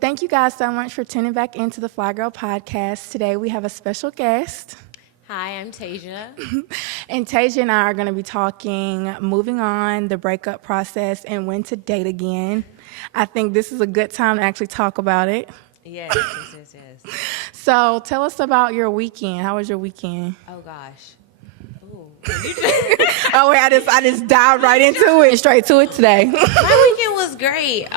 Thank you guys so much for tuning back into the Fly Girl podcast. Today we have a special guest. Hi, I'm Tasia. And Tasia and I are going to be talking, moving on, the breakup process, and when to date again. I think this is a good time to actually talk about it. Yes. So tell us about your weekend. How was your weekend? Oh, gosh. Ooh. Oh, wait, I just dived right into it, straight to it today. My weekend was great.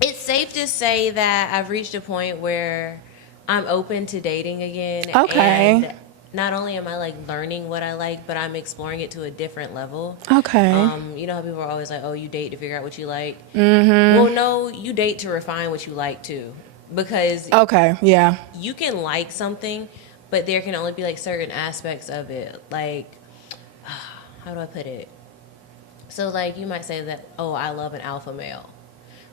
It's safe to say that I've reached a point where I'm open to dating again. Okay. And not only am I like learning what I like, but I'm exploring it to a different level. Okay. You know how people are always like, oh, you date to figure out what you like? Mm-hmm. Well, no, you date to refine what you like too. Because okay, yeah. you can like something, but there can only be like certain aspects of it. Like, how do I put it? So like you might say that, oh, I love an alpha male.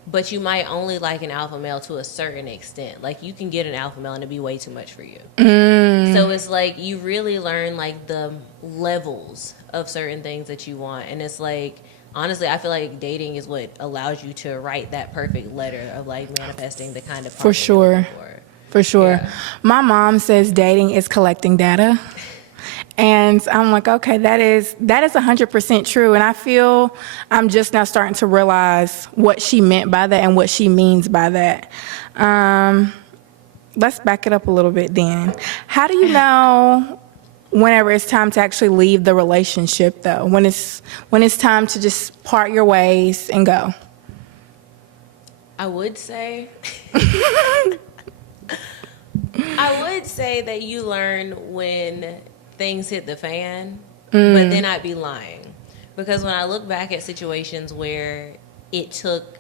But you might only like an alpha male to a certain extent. Like, you can get an alpha male and it'd be way too much for you. So it's like you really learn, like, the levels of certain things that you want. And it's like, honestly, I feel like dating is what allows you to write that perfect letter of, like, manifesting the kind of partner For sure. you're looking for. For sure. Yeah. My mom says dating is collecting data. And I'm like, okay, that is 100% true. And I feel I'm just now starting to realize what she meant by that and what she means by that. Let's back it up a little bit then. How do you know whenever it's time to actually leave the relationship, though? When it's time to just part your ways and go? I would say that you learn when things hit the fan, but then I'd be lying. Because when I look back at situations where it took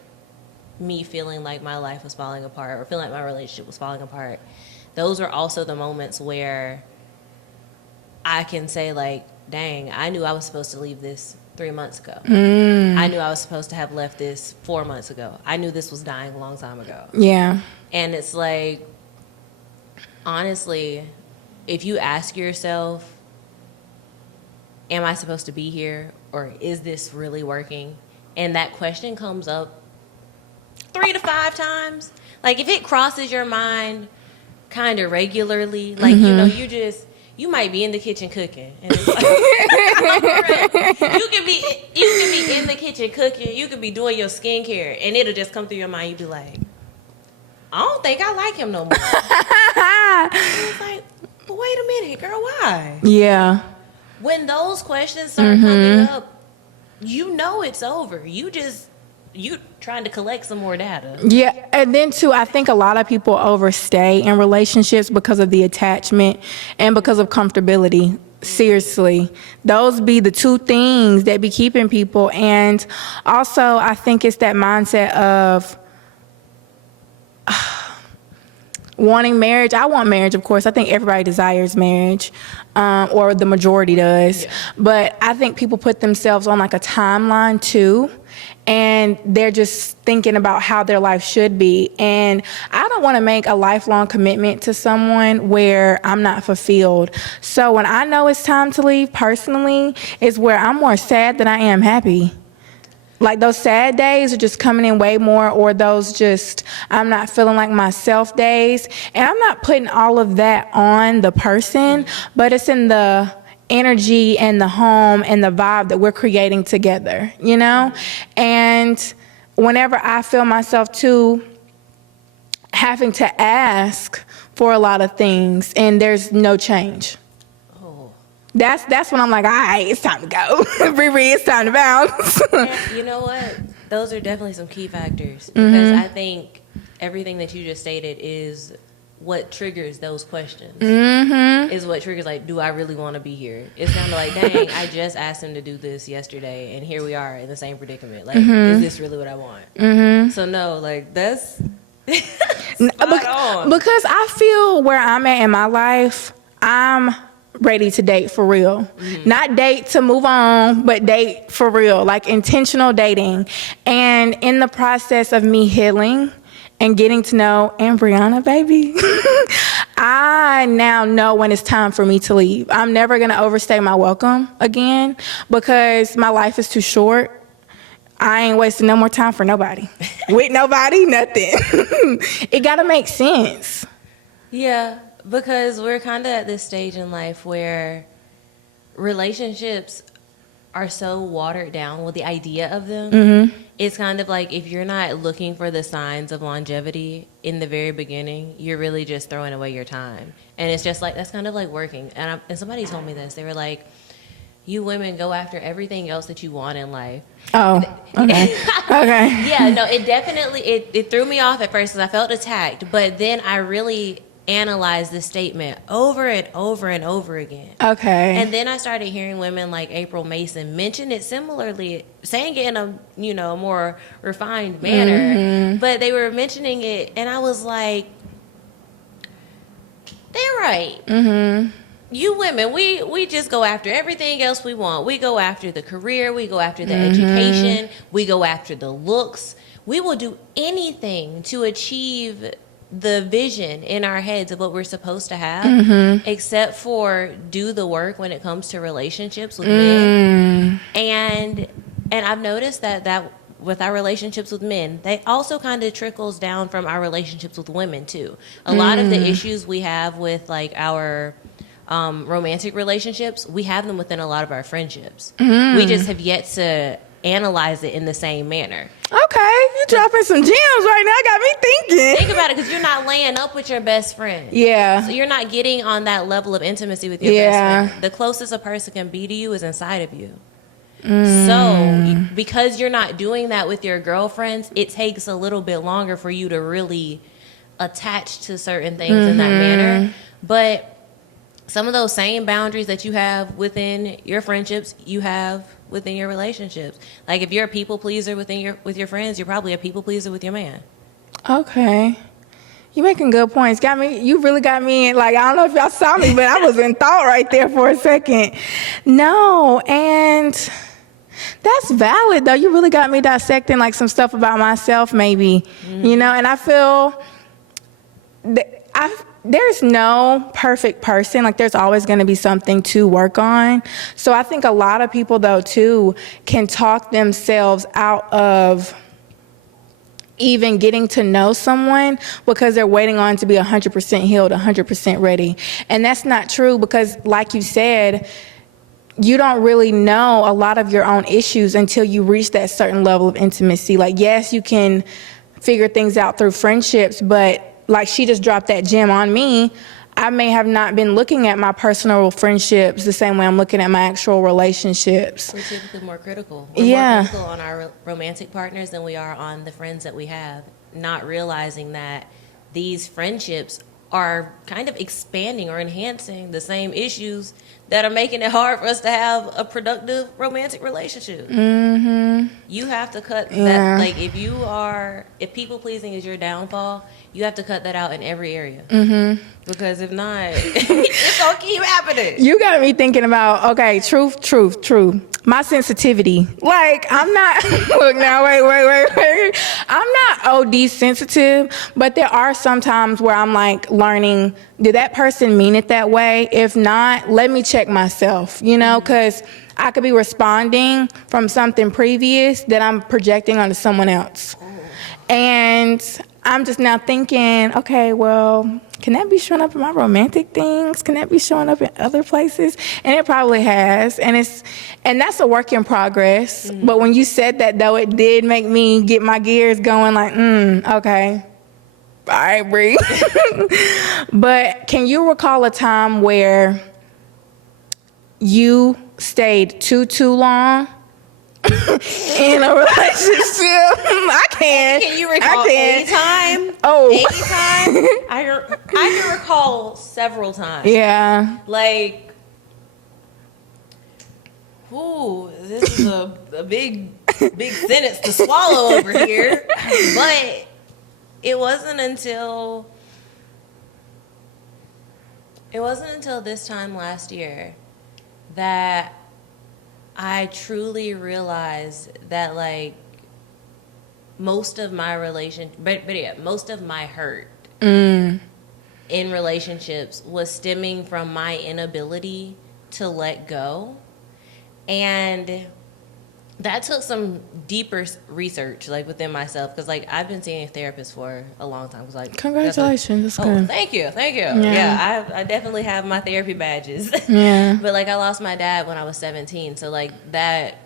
me feeling like my life was falling apart or feeling like my relationship was falling apart, those are also the moments where I can say, like, dang, I knew I was supposed to leave this 3 months ago. I knew I was supposed to have left this 4 months ago. I knew this was dying a long time ago. Yeah. And it's like, honestly, if you ask yourself, am I supposed to be here, or is this really working? And that question comes up 3 to 5 times. Like, if it crosses your mind kind of regularly, like, you know, you might be in the kitchen cooking. And it's like, you can be in the kitchen cooking. You could be doing your skincare, and it'll just come through your mind. You'd be like, I don't think I like him no more. And it's like, but wait a minute, girl, why? Yeah. When those questions start coming up, you know it's over. You trying to collect some more data. Yeah, and then too, I think a lot of people overstay in relationships because of the attachment and because of comfortability. Seriously, those be the two things that be keeping people. And also, I think it's that mindset of wanting marriage. I want marriage, of course. I think everybody desires marriage, or the majority does. Yeah. But I think people put themselves on like a timeline too, and they're just thinking about how their life should be. And I don't want to make a lifelong commitment to someone where I'm not fulfilled. So when I know it's time to leave, personally, is where I'm more sad than I am happy. Like, those sad days are just coming in way more, or those just I'm not feeling like myself days. And I'm not putting all of that on the person, but it's in the energy and the home and the vibe that we're creating together, you know? And whenever I feel myself too having to ask for a lot of things and there's no change. That's when I'm like, all right, it's time to go. Riri, it's time to bounce. You know what? Those are definitely some key factors. Because I think everything that you just stated is what triggers those questions. Is what triggers, like, do I really want to be here? It's kind of like, dang, I just asked him to do this yesterday, and here we are in the same predicament. Like, is this really what I want? So, no, like, that's spot on. Because I feel where I'm at in my life, I'm ready to date for real. Not date to move on, but date for real, like intentional dating. And in the process of me healing and getting to know, and Brianna, baby, I now know when it's time for me to leave. I'm never going to overstay my welcome again because my life is too short. I ain't wasting no more time for nobody. With nobody, nothing. It got to make sense. Yeah, because we're kind of at this stage in life where relationships are so watered down with the idea of them. It's kind of like if you're not looking for the signs of longevity in the very beginning, you're really just throwing away your time. And it's just like, that's kind of like working. And somebody told me this. They were like, you women go after everything else that you want in life. Oh, okay. Okay. Yeah, no, it definitely, it threw me off at first because I felt attacked. But then I really analyzed this statement over and over and over again. Okay. And then I started hearing women like April Mason mention it similarly, saying it in a more refined manner. But they were mentioning it, and I was like, they're right. You women, we just go after everything else we want. We go after the career. We go after the education. We go after the looks. We will do anything to achieve the vision in our heads of what we're supposed to have, except for do the work when it comes to relationships with men. And I've noticed that with our relationships with men, they also kind of trickles down from our relationships with women too. A lot of the issues we have with like our romantic relationships, we have them within a lot of our friendships. We just have yet to analyze it in the same manner. Okay, you dropping some gems right now. Got me thinking. Think about it, because you're not laying up with your best friend. Yeah. So you're not getting on that level of intimacy with your best friend. The closest a person can be to you is inside of you. So because you're not doing that with your girlfriends, it takes a little bit longer for you to really attach to certain things in that manner. But some of those same boundaries that you have within your friendships, you have within your relationships. Like if you're a people pleaser with your friends, you're probably a people pleaser with your man. Okay. You making good points. You really got me in, like, I don't know if y'all saw me, but I was in thought right there for a second. No, and that's valid though. You really got me dissecting like some stuff about myself maybe, you know, and I feel there's no perfect person. Like there's always going to be something to work on. So I think a lot of people though too can talk themselves out of even getting to know someone because they're waiting on to be 100% healed, 100% ready. And that's not true because like you said, you don't really know a lot of your own issues until you reach that certain level of intimacy. Like, yes, you can figure things out through friendships, but like she just dropped that gem on me. I may have not been looking at my personal friendships the same way I'm looking at my actual relationships. We're typically more critical. We're more critical on our romantic partners than we are on the friends that we have, not realizing that these friendships are kind of expanding or enhancing the same issues that are making it hard for us to have a productive romantic relationship. You have to cut that. Like if people pleasing is your downfall, you have to cut that out in every area. Because if not, it's gonna keep happening. You got me thinking about, okay, truth. My sensitivity. Like, I'm not, look now, wait. I'm not OD sensitive, but there are some times where I'm like learning, did that person mean it that way? If not, let me check myself, you know, because I could be responding from something previous that I'm projecting onto someone else. And I'm just now thinking, okay, well, can that be showing up in my romantic things? Can that be showing up in other places? And it probably has. And that's a work in progress. But when you said that, though, it did make me get my gears going like, okay. All right, Bree. But can you recall a time where you stayed too long in a relationship? I can. Can you recall any time? Oh. Any time? I can recall several times. Yeah. Like, ooh, this is a big sentence to swallow over here. But it wasn't until this time last year that I truly realized that like most of my most of my hurt in relationships was stemming from my inability to let go. And that took some deeper research, like, within myself, because, like, I've been seeing a therapist for a long time. Cause, like, Congratulations, that's good. Thank you. Yeah. I definitely have my therapy badges. Yeah. But, like, I lost my dad when I was 17, so, like, that,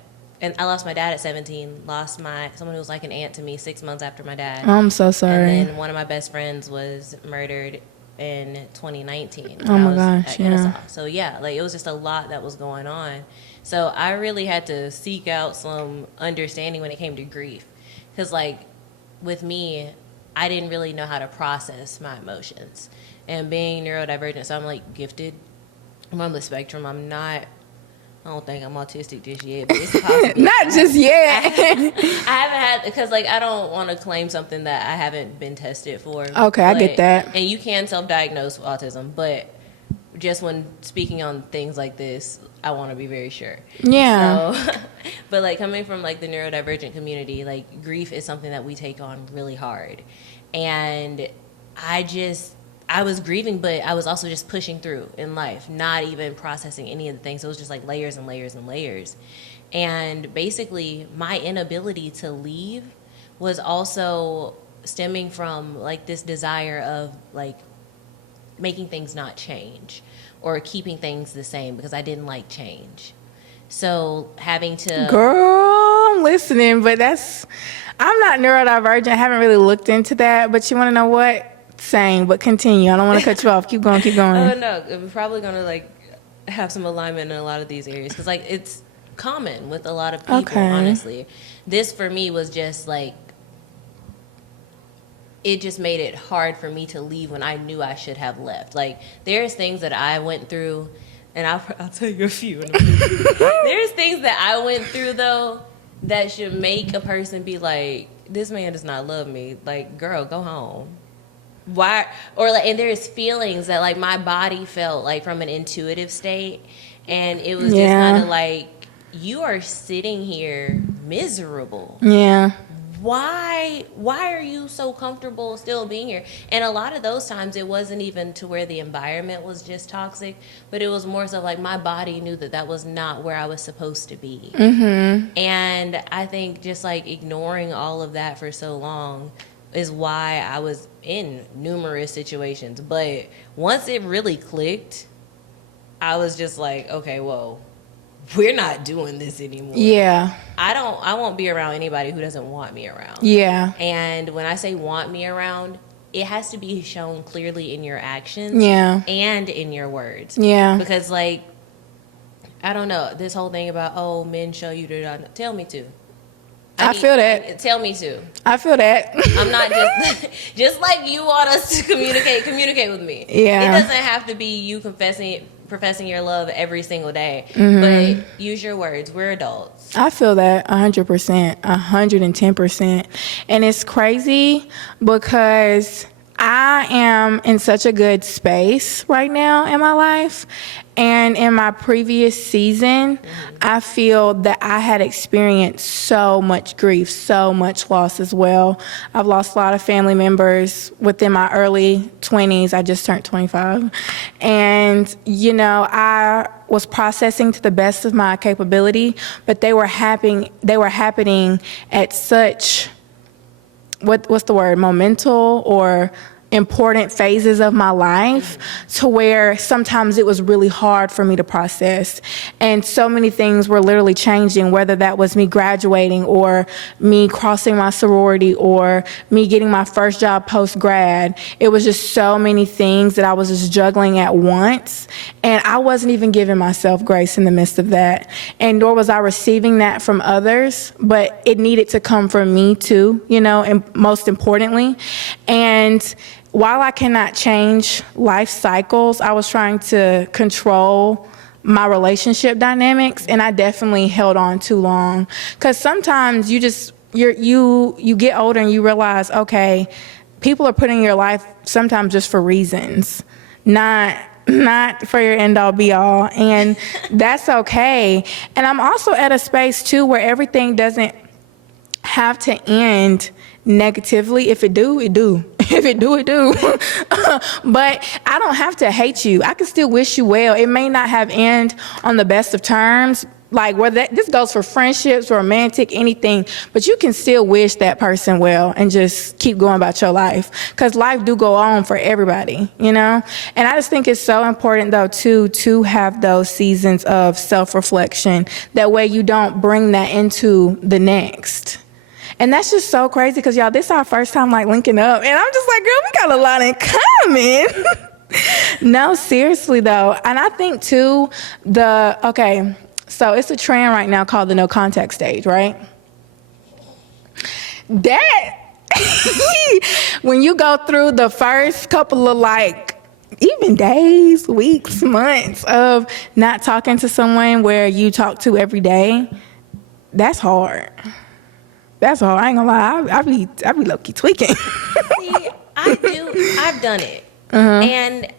and I lost my dad at 17. Lost someone who was like an aunt to me 6 months after my dad. I'm so sorry. And then one of my best friends was murdered in 2019. Oh my was gosh, at Kennesaw. yeah. So yeah, like, it was just a lot that was going on. So I really had to seek out some understanding when it came to grief. Because, like, with me, I didn't really know how to process my emotions. And being neurodivergent, so I'm, like, gifted. I'm on the spectrum. I don't think I'm autistic just yet, but it's possible. Not just yet. I haven't had, because, like, I don't want to claim something that I haven't been tested for. Okay, I get that. And you can self-diagnose autism, but just when speaking on things like this, I want to be very sure. Yeah. So, but, like, coming from, like, the neurodivergent community, like, grief is something that we take on really hard. And I was grieving, but I was also just pushing through in life, not even processing any of the things. So it was just, like, layers and layers and layers. And basically, my inability to leave was also stemming from, like, this desire of, like, making things not change or keeping things the same, because I didn't like change. So having to... Girl, I'm listening, but I'm not neurodivergent. I haven't really looked into that, but you want to know what? Same, but continue. I don't want to cut you off. Keep going. Oh, no. We're probably going to, like, have some alignment in a lot of these areas, because, like, it's common with a lot of people, honestly. This, for me, was just, like, it just made it hard for me to leave when I knew I should have left. Like, there's things that I went through, and I'll tell you a few. There's things that I went through, though, that should make a person be like, this man does not love me. Like, girl, go home. Why? Or, like, and there's feelings that, like, my body felt, like, from an intuitive state, and it was just kind of like, you are sitting here miserable. Yeah. Why are you so comfortable still being here? And a lot of those times, it wasn't even to where the environment was just toxic, but it was more so like my body knew that was not where I was supposed to be. Mm-hmm. And I think just, like, ignoring all of that for so long is why I was in numerous situations. But once it really clicked, I was just like, okay, whoa, we're not doing this anymore. Yeah. I won't be around anybody who doesn't want me around. Yeah. And when I say want me around, it has to be shown clearly in your actions. Yeah. And in your words. Yeah. Because, like, I don't know, this whole thing about, oh, men show you to, tell me to. I feel that. Tell me to. I feel that. I'm not just like you want us to communicate with me. Yeah. It doesn't have to be you professing your love every single day. Mm-hmm. But use your words. We're adults. I feel that 100%, 110%. And it's crazy because I am in such a good space right now in my life. And in my previous season, I feel that I had experienced so much grief, so much loss as well. I've lost a lot of family members within my early 20s. I just turned 25. And, you know, I was processing to the best of my capability, but they were happening at such, what's the word, momental or important phases of my life, to where sometimes it was really hard for me to process. And so many things were literally changing, whether that was me graduating or me crossing my sorority or me getting my first job post-grad. It was just so many things that I was just juggling at once. And I wasn't even giving myself grace in the midst of that. And nor was I receiving that from others, but it needed to come from me too, you know, and most importantly. And while I cannot change life cycles, I was trying to control my relationship dynamics, and I definitely held on too long. Because sometimes you get older and you realize, okay, people are putting in your life sometimes just for reasons, not for your end all be all, and that's okay. And I'm also at a space too where everything doesn't have to end negatively. If it do, it do. If it do, it do. But I don't have to hate you. I can still wish you well. It may not have end on the best of terms, like whether this goes for friendships, romantic, anything, but you can still wish that person well and just keep going about your life, because life do go on for everybody, you know. And I just think it's so important though too to have those seasons of self-reflection. That way you don't bring that into the next. And that's just so crazy, because y'all, this is our first time like linking up, and I'm just like, girl, we got a lot in common. No, seriously though. And I think too, so it's a trend right now called the no contact stage, right? That, when you go through the first couple of like, even days, weeks, months of not talking to someone where you talk to every day, that's hard. That's hard. I ain't gonna lie. I be low-key tweaking. See, I've done it. And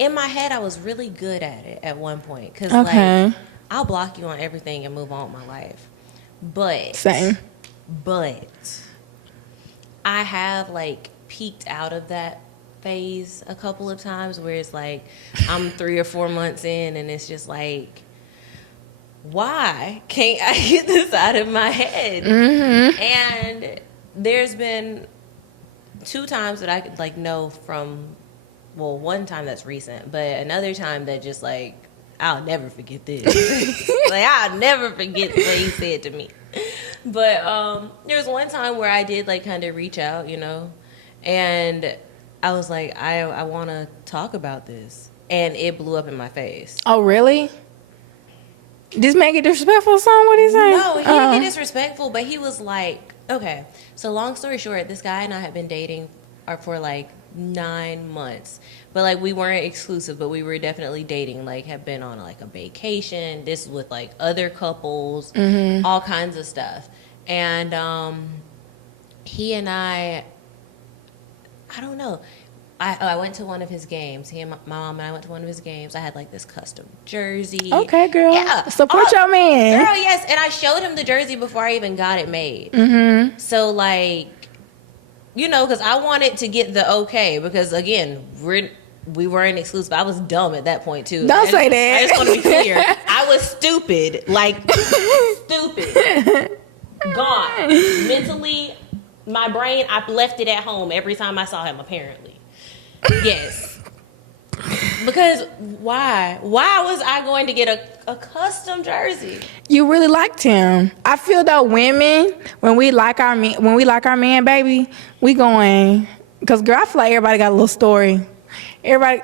in my head, I was really good at it at one point. Because, like, I'll block you on everything and move on with my life. But. Same. But I have, like, peeked out of that phase a couple of times where it's like I'm 3 or 4 months in and it's just like, why can't I get this out of my head? And there's been 2 times that I could like know from, well, one time that's recent, but another time that just like, I'll never forget this. Like, I'll never forget what he said to me. But there was one time where I did like kind of reach out, you know, and I was like, I want to talk about this, and it blew up in my face. Oh, really? Just make it disrespectful or something? What he saying? No, he didn't get disrespectful, but he was like, okay, so long story short, this guy and I had been dating for like 9 months. But like we weren't exclusive, but we were definitely dating, like had been on like a vacation, this with like other couples, all kinds of stuff. And he and I don't know. I went to one of his games. He and my mom and I went to one of his games. I had like this custom jersey. Okay, girl. Yeah. Support your man. Girl, yes. And I showed him the jersey before I even got it made. So like, you know, because I wanted to get the okay, because again, we weren't exclusive. I was dumb at that point too. Don't say that. I just want to be clear. I was stupid. Like, stupid. Gone. Mentally, my brain, I left it at home every time I saw him, apparently. Yes. Because why? Why was I going to get a custom jersey? You really liked him. I feel though, women, when we like our man, baby, we going, because girl, I feel like everybody got a little story.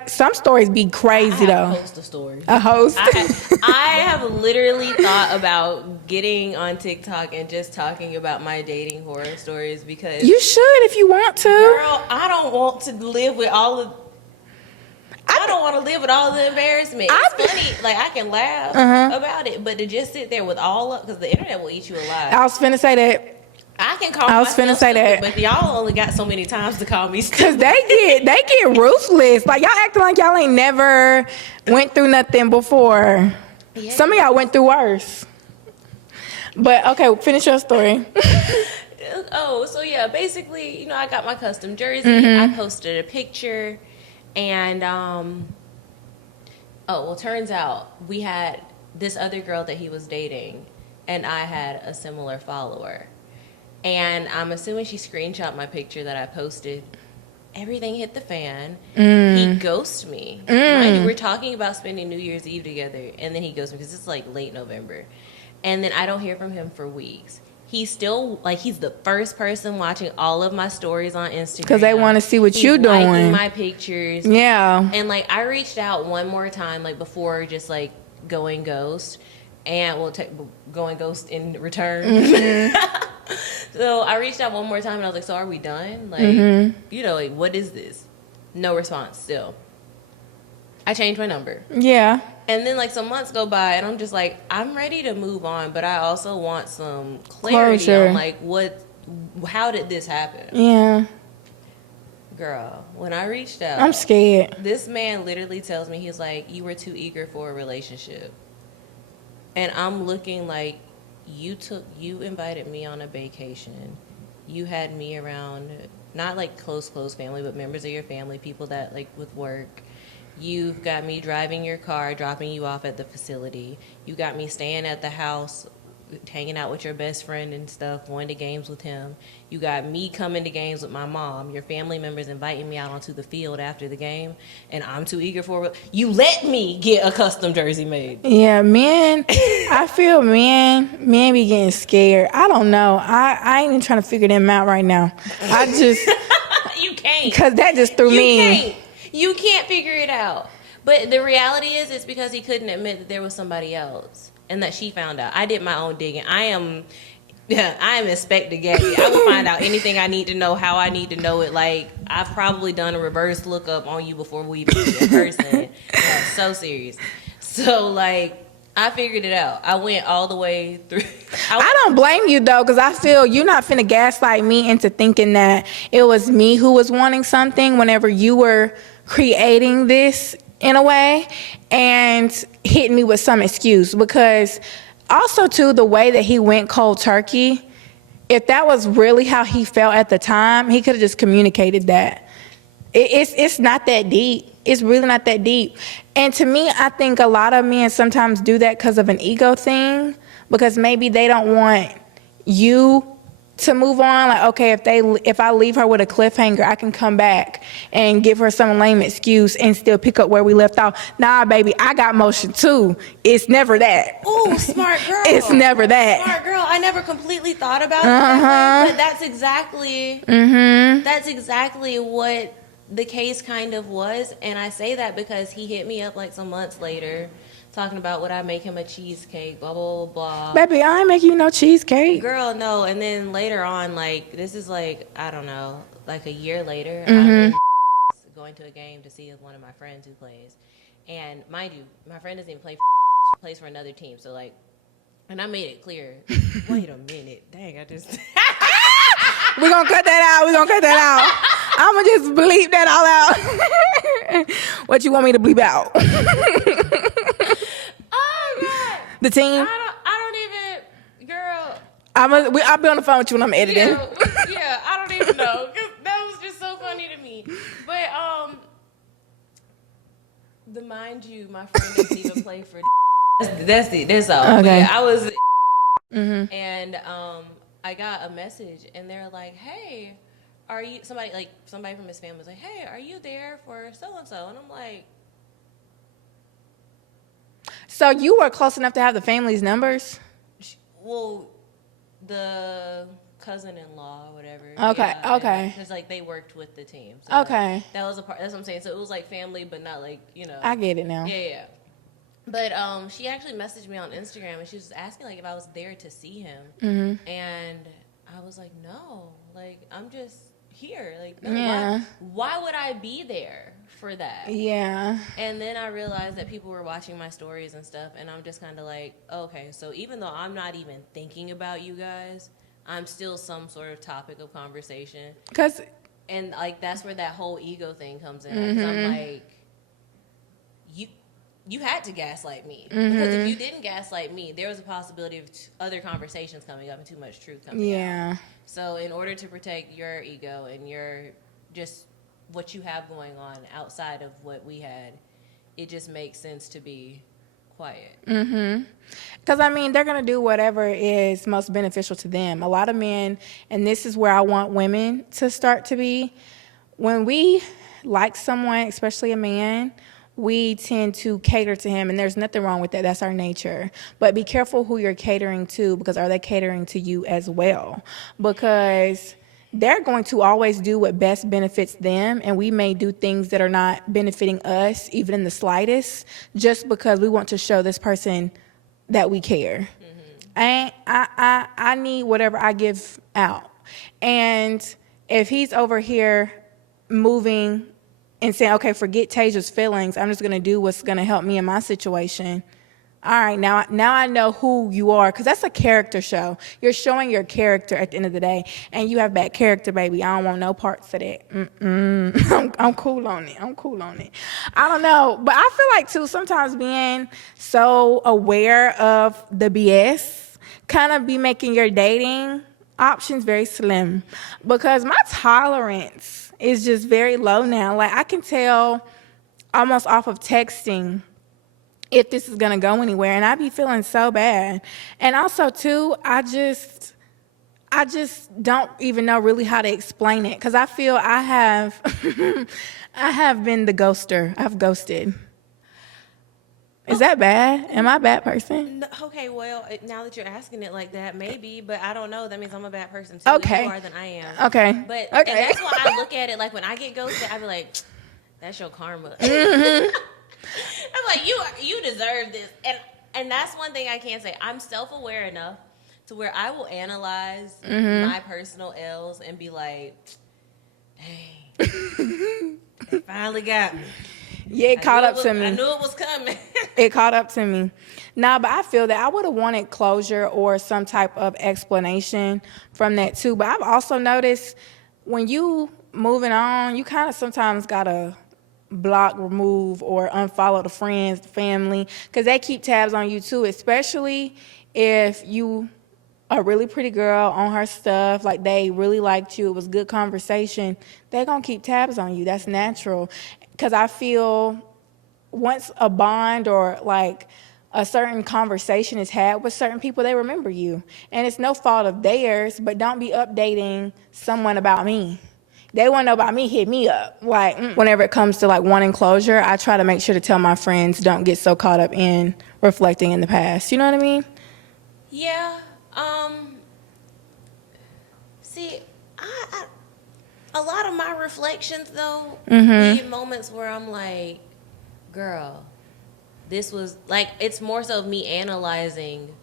Some stories be crazy though. A host of stories. A host. I have literally thought about getting on TikTok and just talking about my dating horror stories, because You should if you want to. girl, I don't want to live with all of. I don't want to live with all the embarrassment. It's funny, like I can laugh about it, but to just sit there with all of, because the internet will eat you alive. I was finna say that. I can call I was myself finna say stupid, that. but y'all only got so many times to call me Cause stupid. they get ruthless. Like y'all acting like y'all ain't never went through nothing before. Yeah. Some of y'all went through worse. But okay, finish your story. Oh, so yeah, basically, you know, I got my custom jersey. I posted a picture, and turns out we had this other girl that he was dating, and I had a similar follower. And I'm assuming she screenshot my picture that I posted. Everything hit the fan. He ghosted me. Mind you, we're talking about spending New Year's Eve together, and then he ghosted me because it's like late November. And then I don't hear from him for weeks. He's still, like, he's the first person watching all of my stories on Instagram. Because they want to see what you liking doing. my pictures. Yeah. And, like, I reached out one more time, like, before just, like, going ghost. And, going ghost in return. So I reached out one more time, and I was like, so are we done? Like, you know, like, what is this? No response still. I changed my number. Yeah. And then, like, some months go by, and I'm just like, I'm ready to move on, but I also want some clarity Closure. on, like, how did this happen? Yeah. Girl, when I reached out, I'm scared. this man literally tells me, he's like, you were too eager for a relationship. And I'm looking like, you invited me on a vacation. You had me around not like close family, but members of your family, people that like with work. You've got me driving your car, dropping you off at the facility. You got me staying at the house, hanging out with your best friend and stuff, going to games with him. You got me coming to games with my mom. Your family members inviting me out onto the field after the game, and I'm too eager for it. You let me get a custom jersey made. Yeah, men, I feel men be getting scared. I don't know. I ain't even trying to figure them out right now. I just... You can't. Because that just threw me. You can't figure it out. But the reality is, it's because he couldn't admit that there was somebody else. And that she found out. I did my own digging. I am Inspector Gabby. I will find out anything I need to know, how I need to know it. Like, I've probably done a reverse lookup on you before we even meet in person. Yeah, so serious. So, like, I figured it out. I went all the way through. I don't blame you, though, because I feel you're not finna gaslight me into thinking that it was me who was wanting something whenever you were creating this in a way and hitting me with some excuse. Because also too, the way that he went cold turkey, if that was really how he felt at the time, he could have just communicated that. It's not that deep. It's really not that deep. And to me, I think a lot of men sometimes do that because of an ego thing, because maybe they don't want you to move on. Like, okay, if I leave her with a cliffhanger, I can come back and give her some lame excuse and still pick up where we left off. Nah, baby, I got motion too. It's never that. Ooh, smart girl. It's never that. Smart girl. I never completely thought about it that way, but that's exactly what the case kind of was. And I say that because he hit me up like some months later talking about would I make him a cheesecake, blah, blah, blah, blah. Baby, I ain't make you no cheesecake. Girl, no. And then later on, like, this is like, I don't know, like a year later, I'm in going to a game to see one of my friends who plays. And mind you, my friend doesn't even play she plays for another team. So, like, and I made it clear. Wait a minute. Dang, I just... We're going to cut that out. I'm going to just bleep that all out. What you want me to bleep out? Oh, God. The team? I don't even... Girl. I'll be on the phone with you when I'm editing. Yeah, I don't even know. 'Cause that was just so funny to me. But, mind you, my friend doesn't even play for... That's it. That's all. Okay. But I was... And, I got a message, and they're like, hey, are you... Somebody from his family was like, hey, are you there for so-and-so? And I'm like... So you were close enough to have the family's numbers? Well, the cousin-in-law or whatever. Okay, yeah, okay. Because, like, they worked with the team. So Okay. that was a part. That's what I'm saying. So it was, like, family, but not, like, you know. I get it now. Yeah. But she actually messaged me on Instagram, and she was asking, like, if I was there to see him. Mm-hmm. And I was like, no. Like, I'm just here. Like, no, Yeah. why would I be there for that? Yeah. And then I realized that people were watching my stories and stuff, and I'm just kind of like, okay, so even though I'm not even thinking about you guys, I'm still some sort of topic of conversation. And, like, that's where that whole ego thing comes in. Mm-hmm. 'Cause I'm like, you had to gaslight me. Mm-hmm. Because if you didn't gaslight me, there was a possibility of other conversations coming up and too much truth coming out. So in order to protect your ego and your just what you have going on outside of what we had, it just makes sense to be quiet. Mm-hmm. Because, I mean, they're going to do whatever is most beneficial to them. A lot of men, and this is where I want women to start to be, when we like someone, especially a man, we tend to cater to him, and there's nothing wrong with that. That's our nature. But be careful who you're catering to, because are they catering to you as well? Because they're going to always do what best benefits them, and we may do things that are not benefiting us, even in the slightest, just because we want to show this person that we care. Mm-hmm. I need whatever I give out. And if he's over here moving and saying, okay, forget Tasia's feelings, I'm just going to do what's going to help me in my situation. All right, now I know who you are, because that's a character show. You're showing your character at the end of the day, and you have bad character, baby. I don't want no parts of that. I'm cool on it. I don't know, but I feel like, too, sometimes being so aware of the BS kind of be making your dating Options very slim because my tolerance is just very low now. Like, I can tell almost off of texting if this is gonna go anywhere, and I be feeling so bad. And also too, I just don't even know really how to explain it because I feel I have I have been the ghoster. I've ghosted. Is that bad? Am I a bad person? No, okay, well, now that you're asking it like that, maybe, but I don't know. That means I'm a bad person too. Okay. If you are, then I am. Okay. But Okay. and that's why I look at it like when I get ghosted, I be like, that's your karma. Mm-hmm. I'm like, you deserve this. And that's one thing I can say. I'm self-aware enough to where I will analyze my personal L's and be like, dang, they finally got me. Yeah, it caught up to me. I knew it was coming. It caught up to me. Nah, but I feel that I would have wanted closure or some type of explanation from that too. But I've also noticed when you moving on, you kind of sometimes gotta block, remove, or unfollow the friends, the family, because they keep tabs on you too, especially if you a really pretty girl on her stuff, like they really liked you, it was good conversation, they're gonna keep tabs on you. That's natural. Because I feel once a bond or like a certain conversation is had with certain people, they remember you. And it's no fault of theirs, but don't be updating someone about me. They want to know about me, hit me up. Like, whenever it comes to like wanting closure, I try to make sure to tell my friends don't get so caught up in reflecting in the past. You know what I mean? Yeah. See, I a lot of my reflections though be in moments where I'm like, girl, this was like, it's more so of me analyzing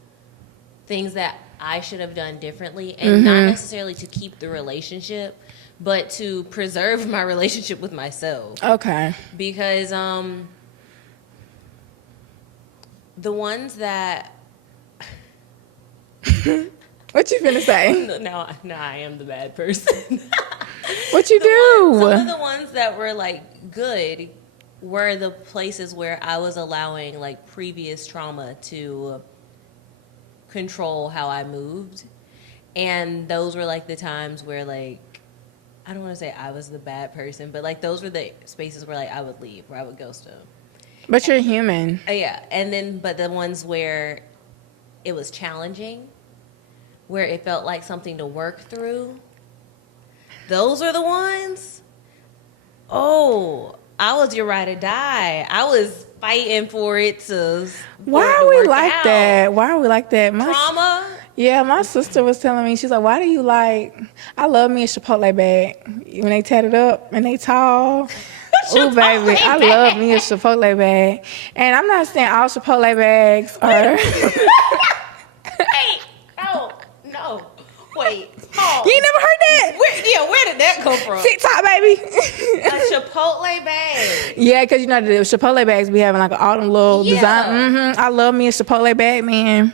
things that I should have done differently, and not necessarily to keep the relationship, but to preserve my relationship with myself. Okay. Because the ones that What you finna say? no, I am the bad person. What you do? Some of the ones that were like good were the places where I was allowing like previous trauma to control how I moved. And those were like the times where like, I don't want to say I was the bad person, but like those were the spaces where like I would leave, where I would ghost them. But you're human. Yeah. And then, but the ones where it was challenging, where it felt like something to work through, those are the ones. Oh, I was your ride or die. I was fighting for it to. Why are we like that? Why are we like that? Trauma. Yeah, my sister was telling me, she's like, why do you like, I love me a Chipotle bag. When they tat it up and they tall. Ooh, baby, I love me a Chipotle bag. And I'm not saying all Chipotle bags are. Wait, no. Wait, pause. You ain't never heard that? Where did that come from? TikTok, baby. A Chipotle bag. Yeah, because you know the Chipotle bags be having like all them little design. I love me a Chipotle bag, man.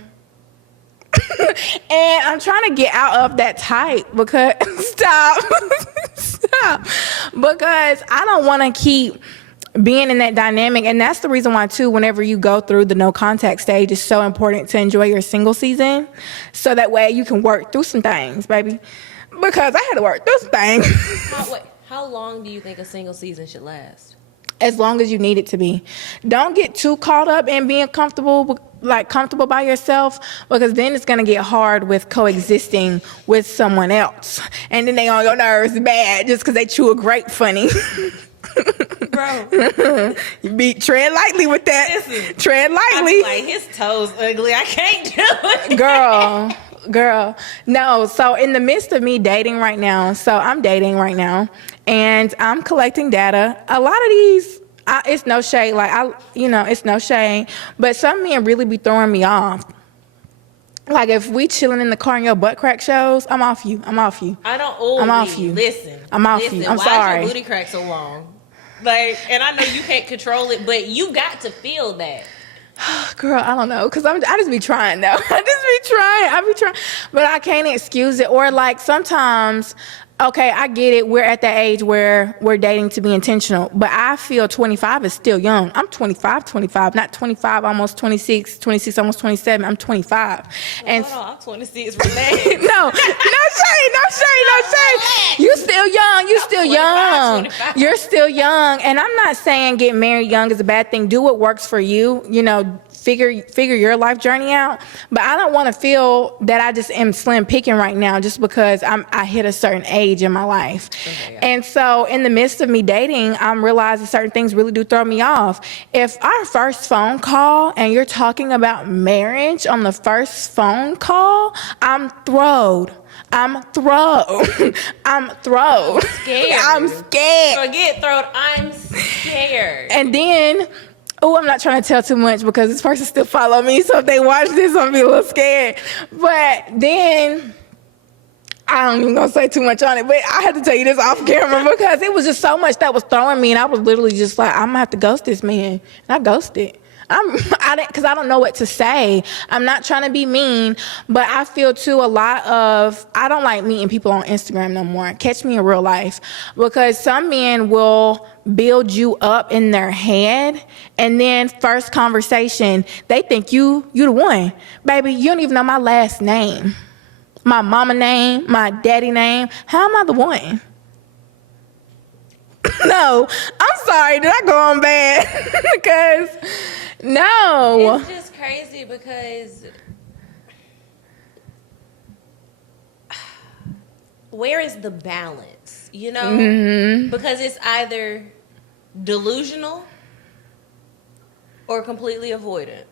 And I'm trying to get out of that type because stop. Because I don't want to keep being in that dynamic, and that's the reason why too, whenever you go through the no contact stage, it's so important to enjoy your single season, so that way you can work through some things, baby. Because I had to work through some things. How long do you think a single season should last? As long as you need it to be. Don't get too caught up in being comfortable by yourself, because then it's gonna get hard with coexisting with someone else, and then they on your nerves bad just because they chew a grape funny. Bro, you tread lightly with that. Listen, tread lightly. like his toes ugly. I can't do it. Girl. No. So in the midst of me dating right now, I'm dating right now, and I'm collecting data. A lot of these, it's no shade. It's no shade. But some men really be throwing me off. Like if we chilling in the car and your butt crack shows, I'm off you. I don't. I'm off you. Listen. I'm off you. I'm why sorry. Why is your booty crack so long? Like, and I know you can't control it, but you got to feel that. Girl, I don't know, because I just be trying, though. I be trying, but I can't excuse it. Or, like, sometimes Okay, I get it. We're at that age where we're dating to be intentional. But I feel 25 is still young. I'm 25, not 25, almost 26, 26, almost 27. I'm 25. And Hold on, I'm 26. Relax. no shade. You still young. You still 25, young. 25. You're still young. And I'm not saying get married young is a bad thing. Do what works for you. You know, figure your life journey out. But I don't want to feel that I just am slim picking right now just because I hit a certain age in my life. Okay, yeah. And so in the midst of me dating, I'm realizing certain things really do throw me off. If our first phone call and you're talking about marriage on the first phone call, I'm throwed. I'm scared. I'm scared. Forget throwed. I'm scared. And then, I'm not trying to tell too much because this person still follow me. So if they watch this, I'm gonna be a little scared. But then, I don't even gonna say too much on it. But I had to tell you this off camera because it was just so much that was throwing me, and I was literally just like, I'm gonna have to ghost this man. And I ghosted. Because I don't know what to say. I'm not trying to be mean, but I feel too I don't like meeting people on Instagram no more. Catch me in real life. Because some men will build you up in their head, and then first conversation, they think you the one. Baby, you don't even know my last name. My mama name, my daddy name. How am I the one? No, I'm sorry. Did I go on bad? Because... No. It's just crazy because where is the balance? You know? Mm-hmm. Because it's either delusional or completely avoidant.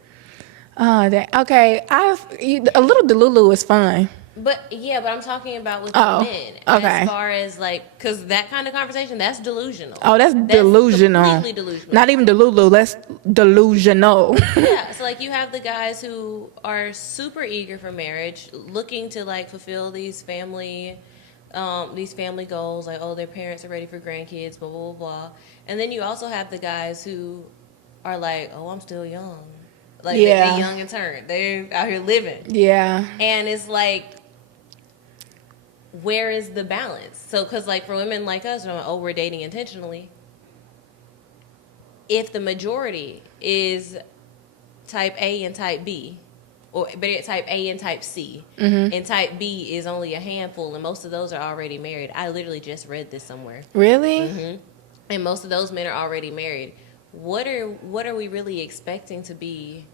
Okay. A little delulu is fine. But I'm talking about with the men. Okay. As far as because that kind of conversation, that's delusional. Oh, that's delusional. Completely delusional. Not even delulu, that's delusional. Yeah, so you have the guys who are super eager for marriage, looking to fulfill these family goals, their parents are ready for grandkids, blah, blah, blah, blah. And then you also have the guys who are I'm still young. They're young and turned. They're out here living. Yeah. And it's where is the balance? So, because for women like us, we're dating intentionally. If the majority is type A and type B, or better yet, type A and type C, mm-hmm. and type B is only a handful, and most of those are already married. I literally just read this somewhere. Really? Mm-hmm. And most of those men are already married. What are we really expecting to be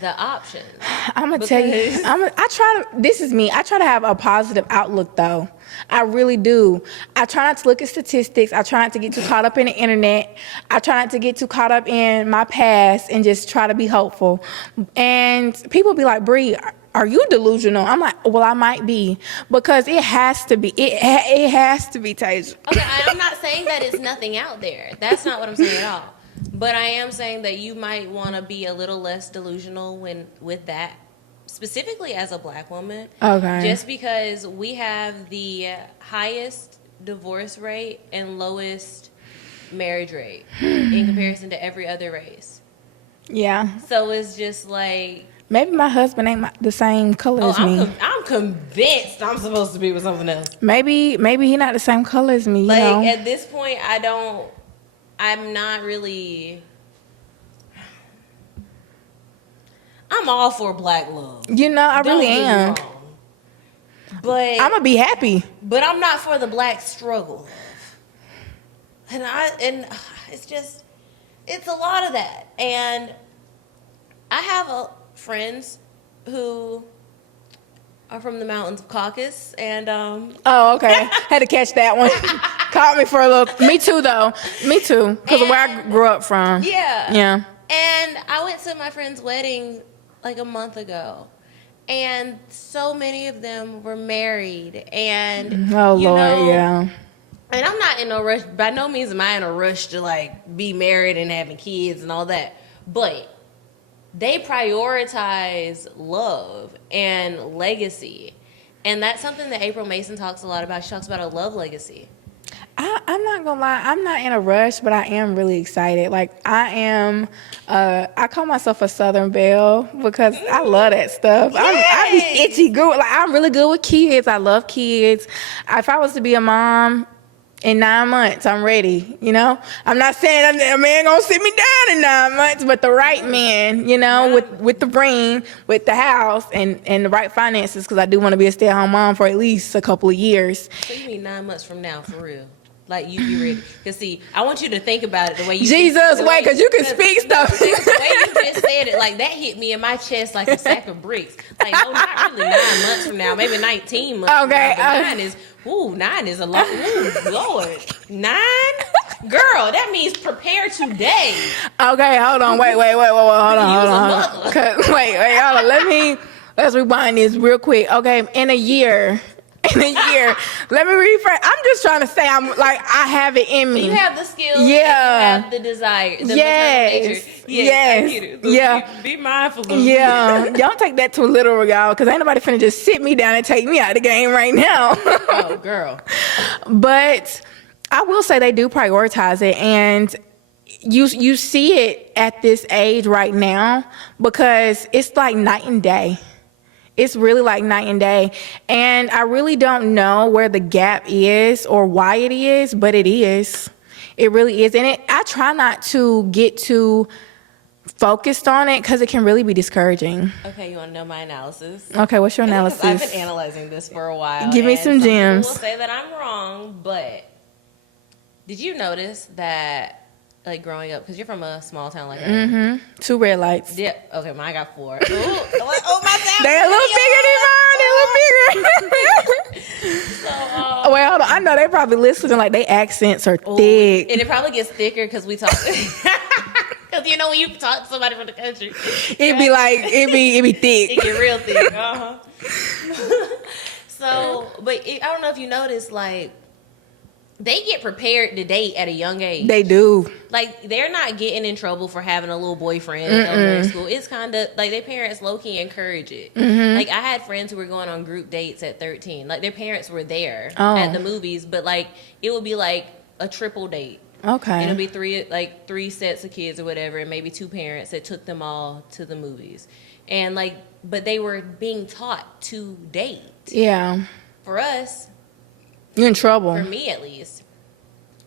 the options? I'm gonna tell you. This is me. I try to have a positive outlook, though. I really do. I try not to look at statistics. I try not to get too caught up in the internet. I try not to get too caught up in my past and just try to be hopeful. And people be like, Bree, are you delusional? I'm like, well, I might be, because it has to be. It has to be, Tasia. Okay, I'm not saying that it's nothing out there. That's not what I'm saying at all. But I am saying that you might want to be a little less delusional with that, specifically as a black woman. Okay. Just because we have the highest divorce rate and lowest marriage rate in comparison to every other race. Yeah. So it's just maybe my husband ain't the same color as me. I'm convinced I'm supposed to be with something else. Maybe he not the same color as me. You know? At this point, I'm not really. I'm all for black love. I really am. But I'm gonna be happy. But I'm not for the black struggle. And it's a lot of that. And I have friends who are from the mountains of Caucasus, and Oh, okay. Had to catch that one. Caught me for a little. Me too, though. Me too, because of where I grew up from. Yeah. Yeah. And I went to my friend's wedding a month ago, and so many of them were married, and Lord, yeah. And I'm not in no rush. By no means am I in a rush to be married and having kids and all that, but they prioritize love and legacy. And that's something that April Mason talks a lot about. She talks about a love legacy. I'm not gonna lie, I'm not in a rush, but I am really excited. Like I call myself a Southern Belle because I love that stuff. I be itchy good. Like I'm really good with kids. I love kids. If I was to be a mom in 9 months, I'm ready. You know, I'm not saying a man gonna sit me down in 9 months, but the right man, you know, with the ring, with the house, and the right finances, because I do want to be a stay-at-home mom for at least a couple of years. So you mean 9 months from now, for real? Like, you be ready? Because, see, I want you to think about it the way you... Wait, because you can speak stuff. The way you just said it, like, that hit me in my chest like a sack of bricks. Like, no, not really 9 months from now. Maybe 19 months from now. But 9 is a lot. Ooh, Lord. 9? Girl, that means prepare today. Okay, hold on. Wait. Hold on. Wait, hold on. Let's rewind this real quick. Okay, in a year, let me rephrase. I'm just trying to say I have it in me. You have the skills. Yeah. You have the desire. The yes. Yes. I get it. So yeah. Be mindful of it. Yeah. Don't take that too literal, y'all, because ain't nobody finna just sit me down and take me out of the game right now. Oh, girl. But I will say they do prioritize it, and you see it at this age right now because it's like night and day. It's really like night and day. And I really don't know where the gap is or why it is, but it is. It really is. And I try not to get too focused on it because it can really be discouraging. Okay, you want to know my analysis? Okay, what's your analysis? I've been analyzing this for a while. Give me some gems. People will say that I'm wrong, but did you notice that, like, growing up, because you're from a small town like that. Mm-hmm. 2 red lights. Yeah. Okay, mine got 4. Ooh, my sound. They're a little bigger than mine. So, wait, hold on. I know they probably listening like they accents are thick. And it probably gets thicker because we talk. Because, you know, when you talk to somebody from the country, it'd be like, it'd be thick. It get real thick. So, but I don't know if you noticed, like, they get prepared to date at a young age. They do. Like, they're not getting in trouble for having a little boyfriend in elementary school. It's kind of, like, their parents low-key encourage it. Mm-hmm. Like, I had friends who were going on group dates at 13. Like, their parents were there at the movies, but, like, it would be, like, a triple date. Okay. It'll be 3 sets of kids or whatever, and maybe 2 parents that took them all to the movies. And, like, but they were being taught to date. Yeah. For us... You're in trouble. For me, at least.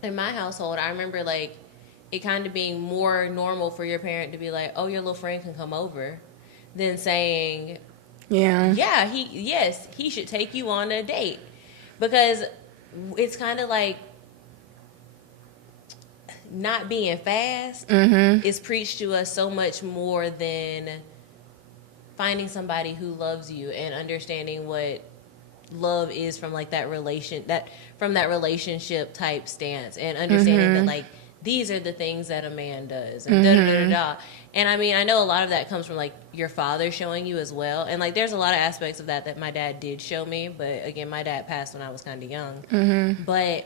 In my household, I remember, like, it kind of being more normal for your parent to be like, oh, your little friend can come over, than saying, yeah, he should take you on a date. Because it's kind of like not being fast is preached to us so much more than finding somebody who loves you and understanding what love is from like that relationship type stance, and understanding that like these are the things that a man does, and And I mean, I know a lot of that comes from like your father showing you as well, and like there's a lot of aspects of that my dad did show me, but again, my dad passed when I was kind of young. But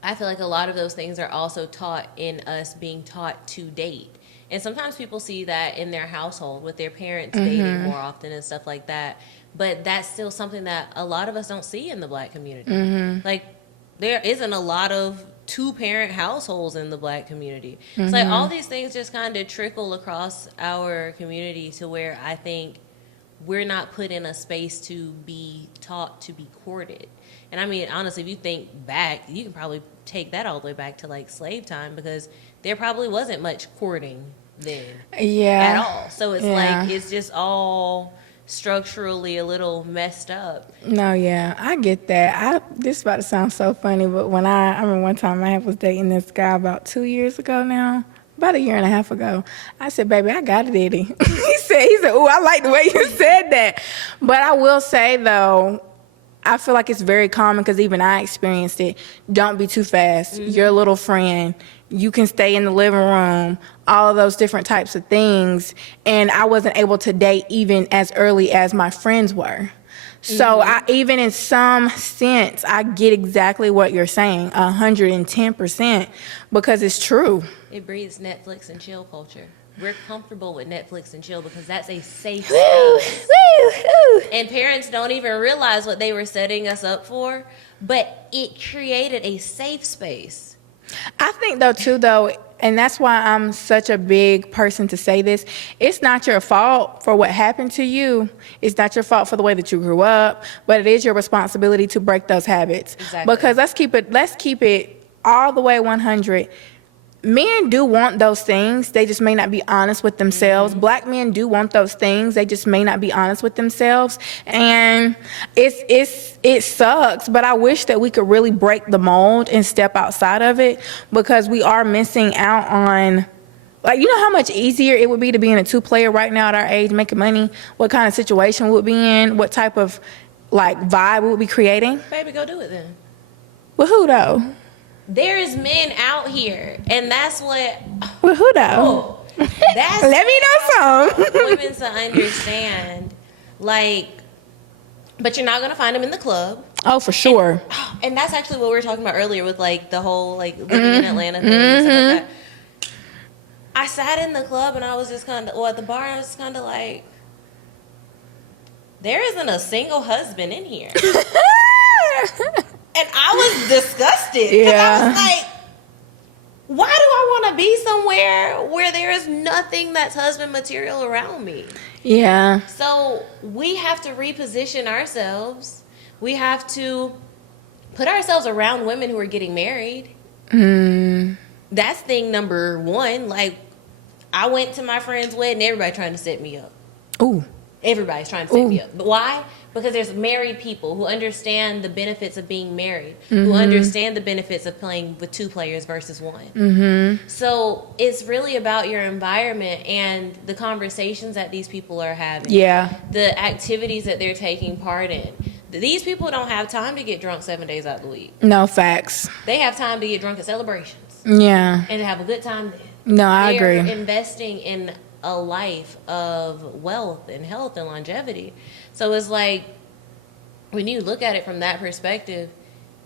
I feel like a lot of those things are also taught in us being taught to date. And sometimes people see that in their household with their parents dating more often and stuff like that. But that's still something that a lot of us don't see in the Black community. Like, there isn't a lot of 2-parent households in the Black community. It's like all these things just kind of trickle across our community to where I think we're not put in a space to be taught to be courted. And I mean, honestly, if you think back, you can probably take that all the way back to like slave time, because there probably wasn't much courting then at all. So it's like, it's just all structurally a little messed up. No, yeah, I get that. This is about to sound so funny, but when I remember one time I was dating this guy about 2 years ago now, about 1.5 years ago. I said, baby, I got it, Eddie. he said, ooh, I like the way you said that. But I will say, though, I feel like it's very common, because even I experienced it. Don't be too fast. Your little friend. You can stay in the living room, all of those different types of things. And I wasn't able to date even as early as my friends were. So even in some sense, I get exactly what you're saying, 110%, because it's true. It breeds Netflix and chill culture. we're comfortable with Netflix and chill because that's a safe Woo, space. woo, woo. And parents don't even realize what they were setting us up for, but it created a safe space. I think though, and that's why I'm such a big person to say this, it's not your fault for what happened to you. It's not your fault for the way that you grew up, but it is your responsibility to break those habits. Exactly. Because let's keep it all the way 100. Men do want those things. They just may not be honest with themselves. Mm-hmm. Black men do want those things. They just may not be honest with themselves. And it sucks, but I wish that we could really break the mold and step outside of it, because we are missing out on, like, you know how much easier it would be to be in a 2-player right now at our age, making money? What kind of situation we would be in? What type of, like, vibe we would be creating? Baby, go do it then. With who though? There is men out here, and that's what. With who though? That's Let me know some. women to understand, like, but you're not gonna find them in the club. Oh, for sure. And that's actually what we were talking about earlier with, like, the whole, like, living in Atlanta thing and stuff like that. I sat in the club and I was just kind of, or at the bar, I was kind of like, there isn't a single husband in here. And I was disgusted. Because I was like, why do I want to be somewhere where there is nothing that's husband material around me? Yeah. So we have to reposition ourselves. We have to put ourselves around women who are getting married. That's thing number one. Like, I went to my friend's wedding, everybody trying to set me up. Ooh. Everybody's trying to set me up. But why? Because there's married people who understand the benefits of being married, who understand the benefits of playing with 2 players versus 1. So it's really about your environment and the conversations that these people are having. Yeah. The activities that they're taking part in. These people don't have time to get drunk 7 days out of the week. No, facts. They have time to get drunk at celebrations Yeah. and to have a good time then. No, I They're agree. investing in a life of wealth and health and longevity. So it's like, when you look at it from that perspective,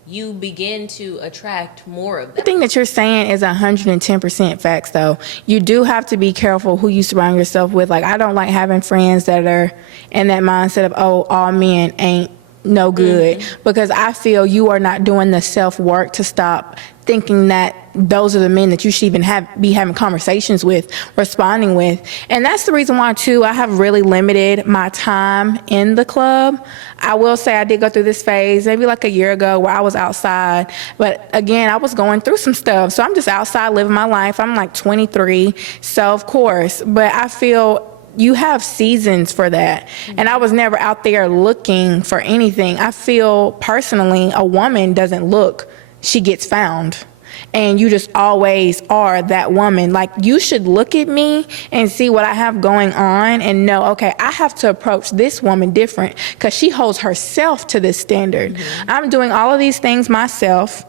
you begin to attract more of The that. thing that you're saying is 110% facts, though. You do have to be careful who you surround yourself with. Like, I don't like having friends that are in that mindset of, oh, all men ain't no good, because I feel you are not doing the self-work to stop thinking that those are the men that you should even be having conversations with, responding with. And that's the reason why, too, I have really limited my time in the club. I will say I did go through this phase maybe like a year ago where I was outside. But again, I was going through some stuff. So I'm just outside living my life. I'm like 23. So, of course. But I feel you have seasons for that. And I was never out there looking for anything. I feel personally a woman doesn't look, she gets found. And you just always are that woman. Like, you should look at me and see what I have going on and know, okay, I have to approach this woman different because she holds herself to this standard. I'm doing all of these things myself.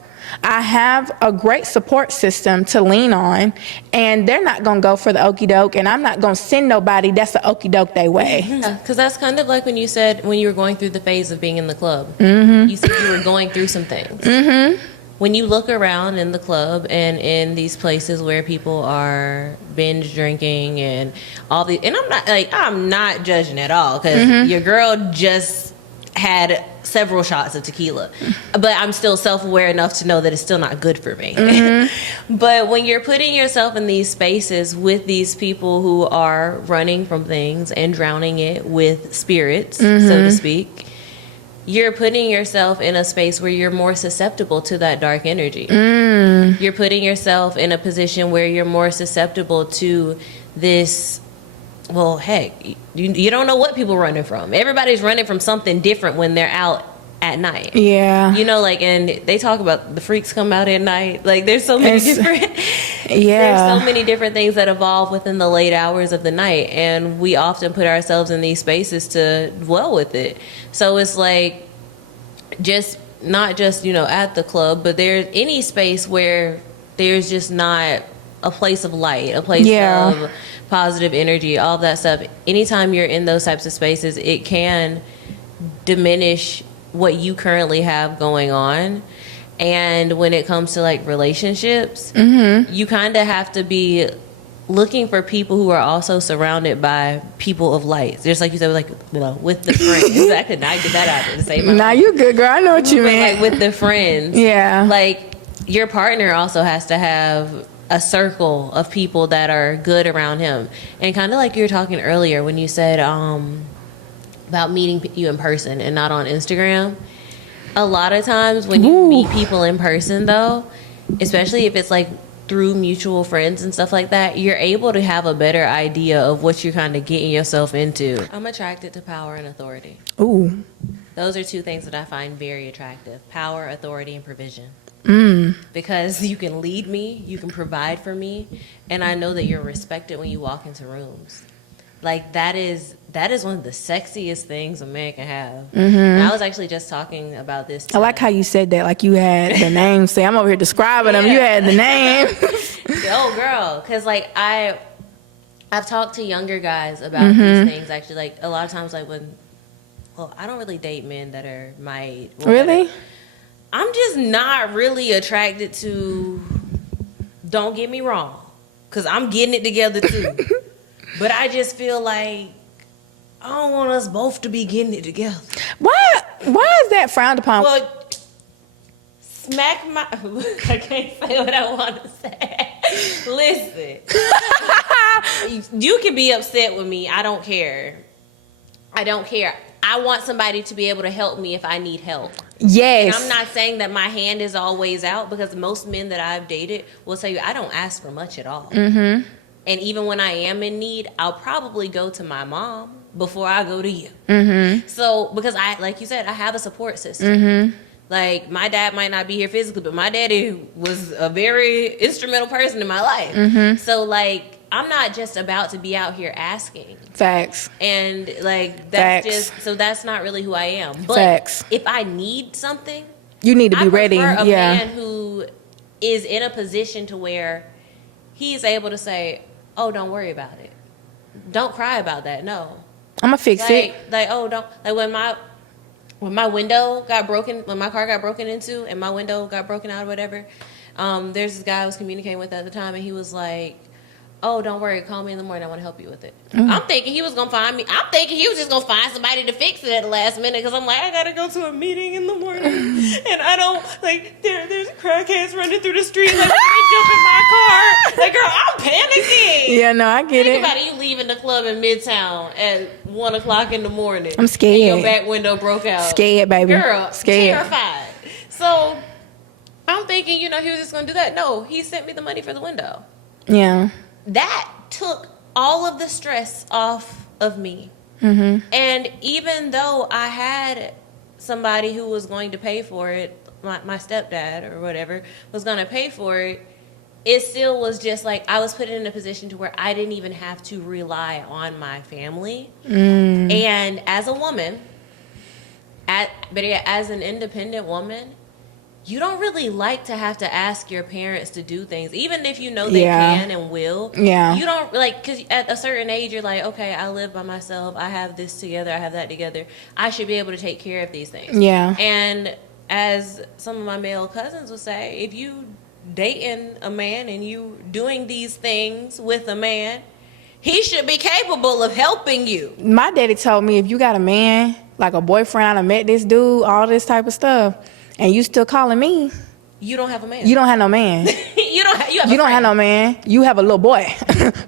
I have a great support system to lean on, and they're not going to go for the okie doke, and I'm not going to send nobody that's the okie doke they way. Yeah, because that's kind of like when you said, when you were going through the phase of being in the club, you said you were going through some things. When you look around in the club and in these places where people are binge drinking and all the, and I'm not judging at all, because your girl just had several shots of tequila, but I'm still self-aware enough to know that it's still not good for me. But when you're putting yourself in these spaces with these people who are running from things and drowning it with spirits, so to speak, you're putting yourself in a space where you're more susceptible to that dark energy. You're putting yourself in a position where you're more susceptible to this. Well, heck, you don't know what people are running from. Everybody's running from something different when they're out at night. Yeah. You know, like, and they talk about the freaks come out at night. Like, there's so many different, there's so many different things that evolve within the late hours of the night. And we often put ourselves in these spaces to dwell with it. So it's like, not just, you know, at the club, but there's any space where there's just not a place of light, a place of positive energy, all of that stuff. Anytime you're in those types of spaces, it can diminish what you currently have going on. And when it comes to like relationships, you kind of have to be looking for people who are also surrounded by people of light. Just like you said, like, with the friends. I could not get that out at the same time. Nah, you good, girl. I know what you mean. Like with the friends. Yeah. Like your partner also has to have a circle of people that are good around him. And kind of like you were talking earlier when you said about meeting you in person and not on Instagram. A lot of times when you meet people in person, though, especially if it's like through mutual friends and stuff like that, you're able to have a better idea of what you're kind of getting yourself into. I'm attracted to power and authority. Ooh. Those are two things that I find very attractive: power, authority, and provision. Because you can lead me, you can provide for me, and I know that you're respected when you walk into rooms. Like that is one of the sexiest things a man can have. And I was actually just talking about this today. I like how you said that, like you had the name. Say, I'm over here describing them. You had the name. Yo, girl, because like I've talked to younger guys about these things. Actually, like a lot of times, like I don't really date men that are my age. Really? I'm just not really attracted to. Don't get me wrong, because I'm getting it together too. But I just feel like I don't want us both to be getting it together. Why is that frowned upon? Well, smack my... I can't say what I want to say. Listen. You can be upset with me. I don't care. I want somebody to be able to help me if I need help. Yes. And I'm not saying that my hand is always out, because most men that I've dated will tell you I don't ask for much at all. Mm-hmm. And even when I am in need, I'll probably go to my mom before I go to you. Mm-hmm. So, because like you said, I have a support system. Mm-hmm. Like, my dad might not be here physically, but my daddy was a very instrumental person in my life. Mm-hmm. So, like, I'm not just about to be out here asking. Facts. And, like, that's not really who I am. But Facts. if I need something, you need to be ready. I prefer a man who is in a position to where he's able to say, oh, don't worry about it. Don't cry about that. No. I'm gonna fix it. Like, oh, don't. Like when my window got broken, when my car got broken into and my window got broken out or whatever, there's this guy I was communicating with at the time, and he was like, oh, don't worry, call me in the morning, I want to help you with it. I'm thinking he was going to find me. I'm thinking he was just going to find somebody to fix it at the last minute, because I'm like, I got to go to a meeting in the morning. And I don't, like, there's crackheads running through the street, like, let me jump in my car. Like, girl, I'm panicking. Yeah, no, I get Think about it, you leaving the club in Midtown at 1 o'clock in the morning. I'm scared. And your back window broke out. Scared, baby. Girl, scared. Terrified. So, I'm thinking, he was just going to do that. No, he sent me the money for the window. Yeah. That took all of the stress off of me. Mm-hmm. And even though I had somebody who was going to pay for it, my stepdad or whatever was going to pay for it, it still was just like I was put in a position to where I didn't even have to rely on my family. And as a woman, as an independent woman, you don't really like to have to ask your parents to do things, even if you know they can and will. Yeah. You don't, like, because at a certain age, you're like, okay, I live by myself. I have this together. I have that together. I should be able to take care of these things. Yeah. And as some of my male cousins would say, if you dating a man and you doing these things with a man, he should be capable of helping you. My daddy told me, if you got a man, like a boyfriend, I met this dude, all this type of stuff, and you still calling me, you don't have a man. You don't have no man. you don't have no man. You have a little boy.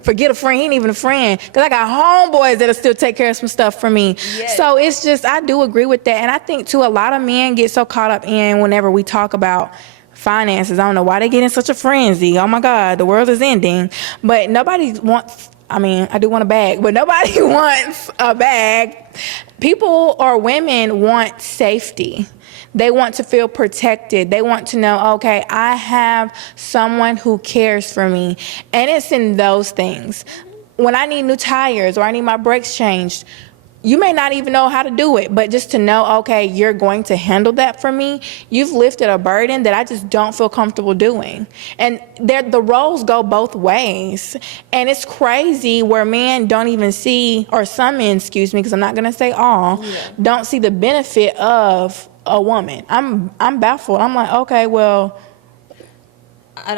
Forget a friend. He ain't even a friend. Because I got homeboys that'll still take care of some stuff for me. Yes. So it's just, I do agree with that. And I think, too, a lot of men get so caught up in whenever we talk about finances. I don't know why they get in such a frenzy. Oh, my God, the world is ending. But nobody wants, I do want a bag, but nobody wants a bag. People or women want safety. They want to feel protected. They want to know, okay, I have someone who cares for me. And it's in those things. When I need new tires or I need my brakes changed, you may not even know how to do it, but just to know, okay, you're going to handle that for me, you've lifted a burden that I just don't feel comfortable doing. And the roles go both ways. And it's crazy where men don't even see, or some men, because I'm not going to say all, don't see the benefit of a woman. I'm baffled. I'm like, okay, well,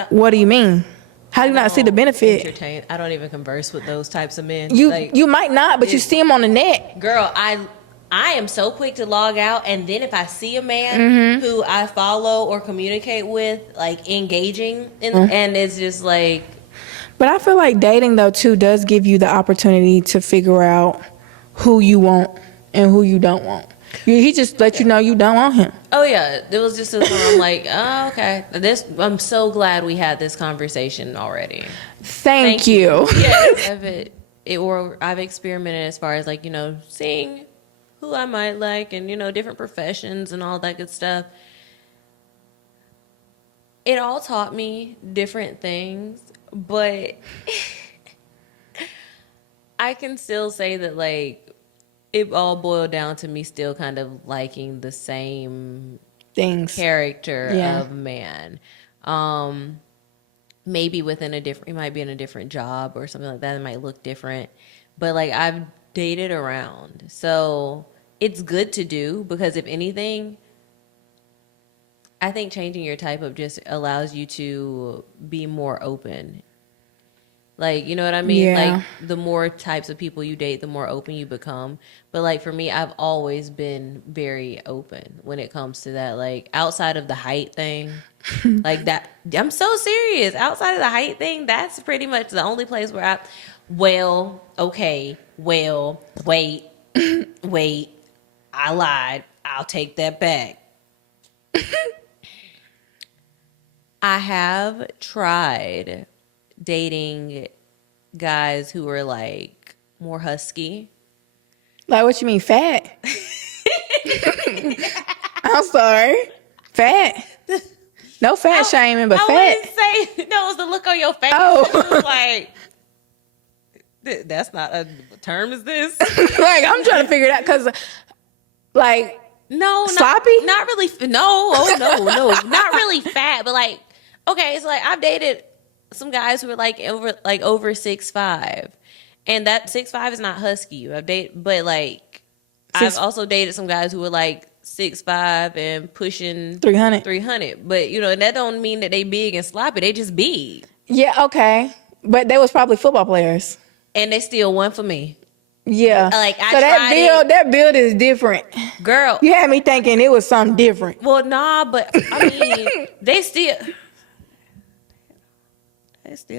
what do you mean? How do you not see the benefit? Entertain. I don't even converse with those types of men. You might not, but you see them on the net. Girl, I am so quick to log out, and then if I see a man who I follow or communicate with, like engaging, and it's just like. But I feel like dating though too does give you the opportunity to figure out who you want and who you don't want. He just let you know you don't want him. Oh yeah, there was just this one. I'm like, oh okay. I'm so glad we had this conversation already. Thank you. Yes, I've experimented as far as like seeing who I might like and different professions and all that good stuff. It all taught me different things, but I can still say that like. It all boiled down to me still kind of liking the same things, character of man. Maybe he might be in a different job or something like that. It might look different. But like I've dated around. So it's good to do because if anything, I think changing your type up just allows you to be more open. Like, you know what I mean? Yeah. Like, the more types of people you date, the more open you become. But, like, for me, I've always been very open when it comes to that. Like, outside of the height thing, like that, I'm so serious. Outside of the height thing, that's pretty much the only place where wait, I lied. I'll take that back. I have tried dating guys who were like more husky. Like what you mean, fat? I'm sorry, fat. No fat shaming, but I fat. wouldn't say no. It was the look on your face. Oh. It was like that's not a term. Is this? Like I'm trying to figure it out because, like, no, sloppy. Not really. No, not really fat, but like okay. So like I've dated some guys who were like over 6'5", and that 6'5" is not husky. But like I've also dated some guys who were like 6'5" and pushing 300. But and that don't mean that they big and sloppy. They just big. Yeah, okay, but they was probably football players, and they still won for me. Yeah, like I so tried that build is different, girl. You had me thinking it was something different. Well, nah, but I mean they still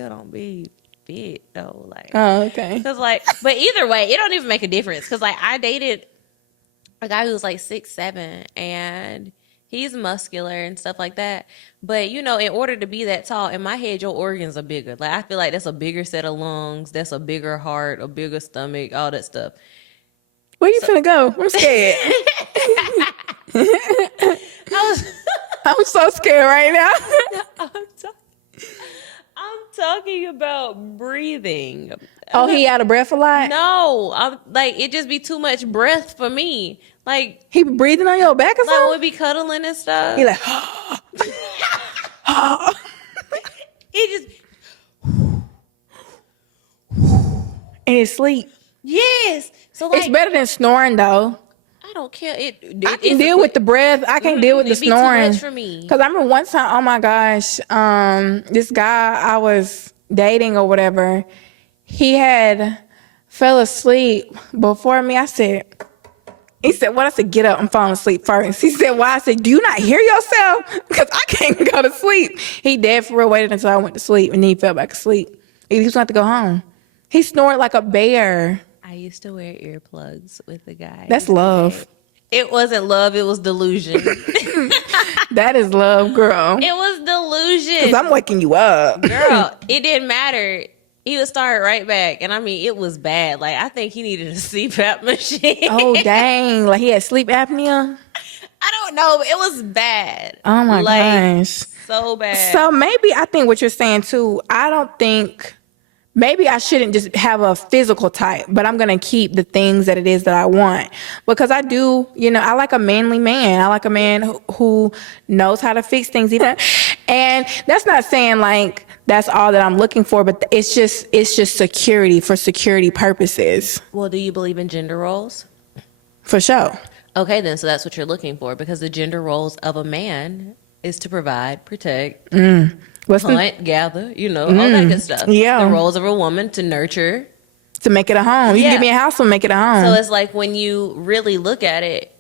don't be fit though. Like, oh, okay. Cause like, but either way, it don't even make a difference. Cause like, I dated a guy who was like 6'7", and he's muscular and stuff like that. But in order to be that tall, in my head, your organs are bigger. Like I feel like that's a bigger set of lungs, that's a bigger heart, a bigger stomach, all that stuff. Where you finna go? I'm scared. I'm so scared right now. I'm talking about breathing. Oh, he out of breath a lot? No, I'm like it just be too much breath for me. Like he be breathing on your back or something? Like when we be cuddling and stuff. He like he just in his sleep. Yes. So like it's better than snoring though. I don't care. I can deal with the breath. I can't deal with the snoring. Too much for me. Because I remember one time, oh my gosh, this guy I was dating or whatever, he had fell asleep before me. He said, what? I said, get up, I'm falling asleep first. He said, why? I said, do you not hear yourself? Because I can't go to sleep. He dead for real waited until I went to sleep, and then he fell back asleep. He was going to have to go home. He snored like a bear. I used to wear earplugs with a guy. That's love. It wasn't love, it was delusion. That is love, girl. It was delusion. Because I'm waking you up. Girl, it didn't matter. He would start right back. And I mean, it was bad. Like, I think he needed a CPAP machine. Oh, dang. Like, he had sleep apnea? I don't know. But it was bad. Oh, my gosh. So bad. So maybe I think what you're saying, too, I don't think... Maybe I shouldn't just have a physical type, but I'm going to keep the things that it is that I want. Because I do, I like a manly man. I like a man who knows how to fix things. And that's not saying like that's all that I'm looking for, but it's just security for security purposes. Well, do you believe in gender roles? For sure. Okay, then, so that's what you're looking for, because the gender roles of a man is to provide, protect, What's hunt, gather, all that good stuff. Yeah. The roles of a woman to nurture. to make it a home? You Yeah. can give me a house, we'll make it a home. So it's like when you really look at it,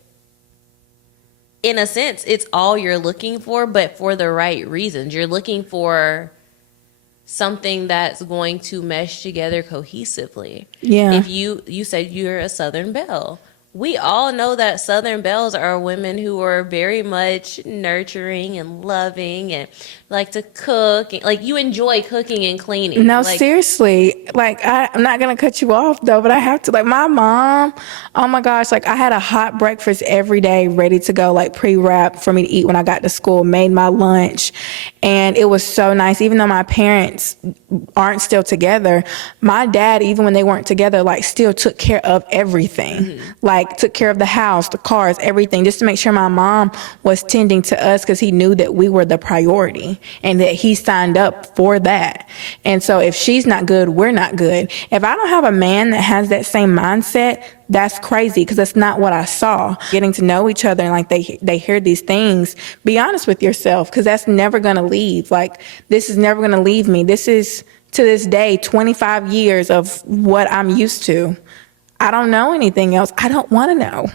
in a sense, it's all you're looking for, but for the right reasons. You're looking for something that's going to mesh together cohesively. Yeah. If you said you're a Southern Belle. We all know that Southern belles are women who are very much nurturing and loving and like to cook. Like, you enjoy cooking and cleaning. No, Like, seriously. Like, I'm not going to cut you off, though, but I have to. Like, my mom, oh, my gosh. Like, I had a hot breakfast every day ready to go, like, pre-wrapped for me to eat when I got to school, made my lunch. And it was so nice. Even though my parents aren't still together, my dad, even when they weren't together, like, still took care of everything. Like, took care of the house, the cars, everything, just to make sure my mom was tending to us, because he knew that we were the priority and that he signed up for that. And so if she's not good, we're not good. If I don't have a man that has that same mindset, that's crazy, because that's not what I saw. Getting to know each other and like they hear these things. Be honest with yourself, because that's never going to leave. Like, this is never going to leave me. This is, to this day, 25 years of what I'm used to. I don't know anything else. I don't want to know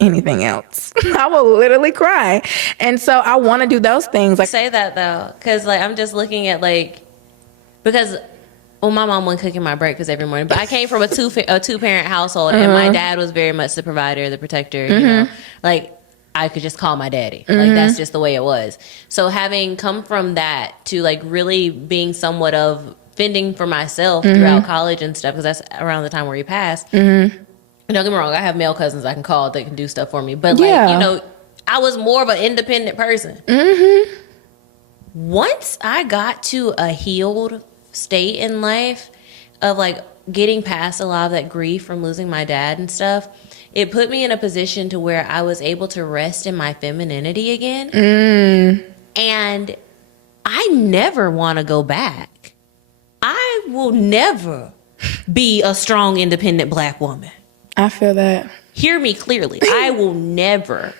anything else. I will literally cry. And so I want to do those things. Like, say that though, because like I'm just looking at because my mom wasn't cooking my breakfast every morning, but I came from a two parent household, and my dad was very much the provider, the protector. You know, like I could just call my daddy. Like, that's just the way it was. So having come from that to like really being somewhat of fending for myself throughout college and stuff, because that's around the time where he passed. Don't get me wrong, I have male cousins I can call that can do stuff for me, but like, I was more of an independent person. Once I got to a healed state in life of like getting past a lot of that grief from losing my dad and stuff, it put me in a position to where I was able to rest in my femininity again. And I never want to go back. I will never be a strong, independent Black woman. I feel that. Hear me clearly. I will never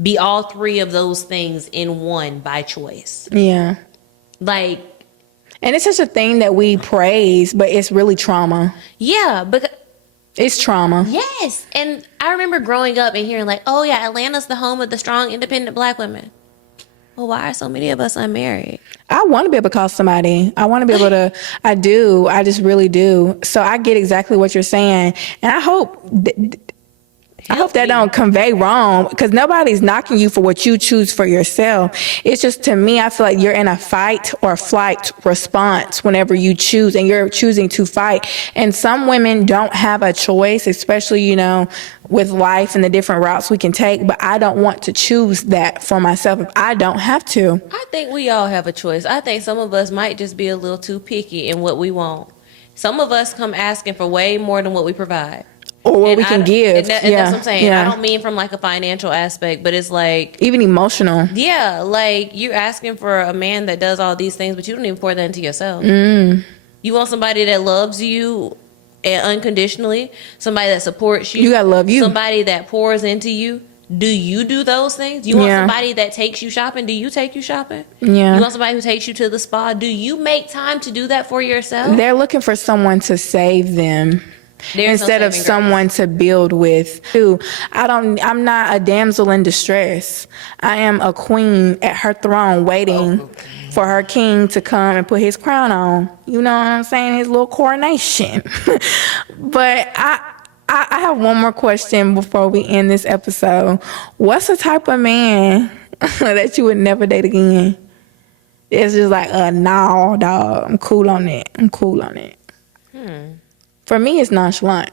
be all three of those things in one by choice. Yeah. Like, and it's such a thing that we praise, but it's really trauma. yeah, because It's trauma. yes. And I remember growing up and hearing like, oh yeah, Atlanta's the home of the strong, independent Black women. Well, why are so many of us unmarried? I want to be able to call somebody. I want to be able to, I do. I just really do. So I get exactly what you're saying. And I hope that don't convey wrong, because nobody's knocking you for what you choose for yourself. It's just, to me, I feel like you're in a fight or flight response whenever you choose, and you're choosing to fight. And some women don't have a choice, especially, with life and the different routes we can take. But I don't want to choose that for myself if I don't have to. I think we all have a choice. I think some of us might just be a little too picky in what we want. Some of us come asking for way more than what we provide. Or what we can give. And that's what I'm saying. I don't mean from like a financial aspect, but it's like, even emotional. yeah, like you're asking for a man that does all these things, but you don't even pour that into yourself. You want somebody that loves you and unconditionally, somebody that supports you. You gotta love you. Somebody that pours into you. Do you do those things? You want somebody that takes you shopping? Do you take you shopping? Yeah. You want somebody who takes you to the spa? Do you make time to do that for yourself? They're looking for someone to save them. There's instead of someone to build with. I'm not a damsel in distress. I am a queen at her throne waiting for her king to come and put his crown on. You know what I'm saying? His little coronation. But I have one more question before we end this episode. What's the type of man that you would never date again? It's just like, nah, dog. I'm cool on it. For me, it's nonchalant.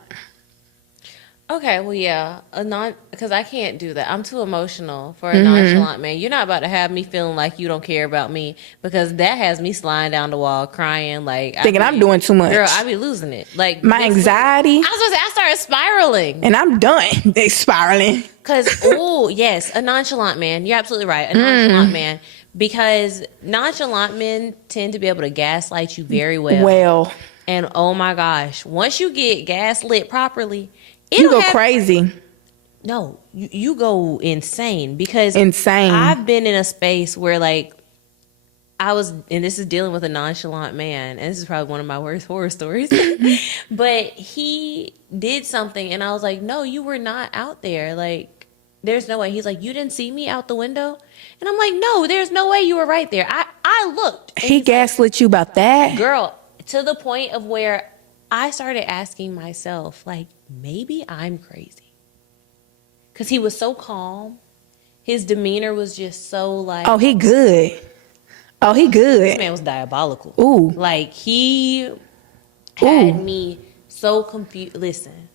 Okay, well, yeah, because I can't do that. I'm too emotional for a nonchalant man. You're not about to have me feeling like you don't care about me, because that has me sliding down the wall, crying, like thinking I'm doing too much. Girl, I be losing it. Like my anxiety. I was gonna say, I started spiraling, and I'm done. They spiraling. Cause yes, a nonchalant man. You're absolutely right. A nonchalant man, because nonchalant men tend to be able to gaslight you very well. And oh my gosh, once you get gaslit properly, you go crazy. no, you go insane because Insane. I've been in a space where like and this is dealing with a nonchalant man, and this is probably one of my worst horror stories, but he did something and I was like, no, you were not out there. Like, there's no way. He's like, you didn't see me out the window? And I'm like, no, there's no way you were right there. I looked. And He gaslit you about that? girl, to the point of where I started asking myself, like, maybe I'm crazy. Because he was so calm. His demeanor was just so like, Oh, he good. Oh, he this good. man was diabolical. Ooh. Like, he had Ooh. me so confused. Listen,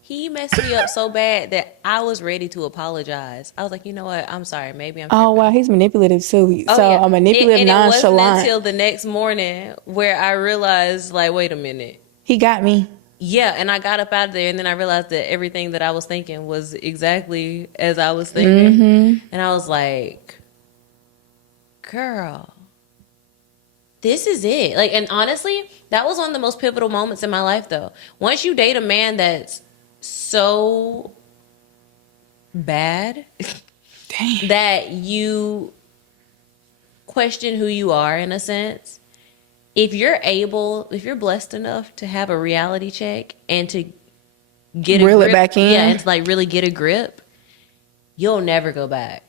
he messed me up so bad that I was ready to apologize. I was like, you know what? I'm sorry. Maybe I'm Oh, wow, he's manipulative too. Oh, So yeah. a manipulative, and it wasn't nonchalant. until the next morning where I realized, like, wait a minute. He got me. Yeah, and I got up out of there, and then I realized that everything that I was thinking was exactly as I was thinking. Mm-hmm. And I was like, girl, this is it. Like, and honestly, that was one of the most pivotal moments in my life, though. Once you date a man that's so bad Dang. that you question who you are, in a sense, if you're blessed enough to have a reality check and to get a Reel it grip, back in. yeah, and to like really get a grip, you'll never go back.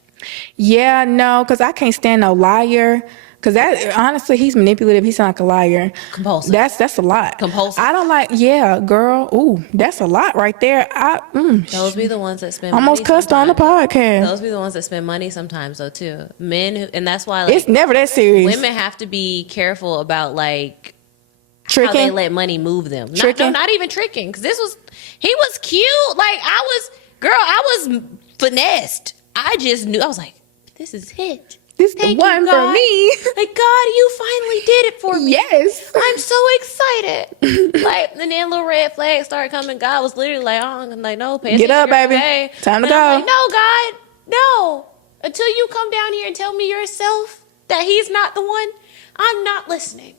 Yeah, no, because I can't stand no liar. Because that, honestly, he's manipulative. He sounds like a liar. Compulsive. That's a lot. Compulsive. I don't like, yeah, girl. Ooh, that's a lot right there. Those be the ones that spend Almost money cussed on the sometimes. podcast. Those be the ones that spend money sometimes, though, too. Men, and that's why, like, It's never that serious. women have to be careful about, like, how they Tricking. let money move them. Tricking? Not even tricking, because he was cute. Like, I was finessed. I just knew. I was like, this is it. This is the Thank one you, for God. me. Like, God, you finally did it for me. Yes. I'm so excited. Like, and then little red flags started coming. God was literally like, oh, I'm like, no, pay Get up, attention, girl, baby. hey. Time to And I'm go. like, no, God, no. Until you come down here and tell me yourself that he's not the one, I'm not listening.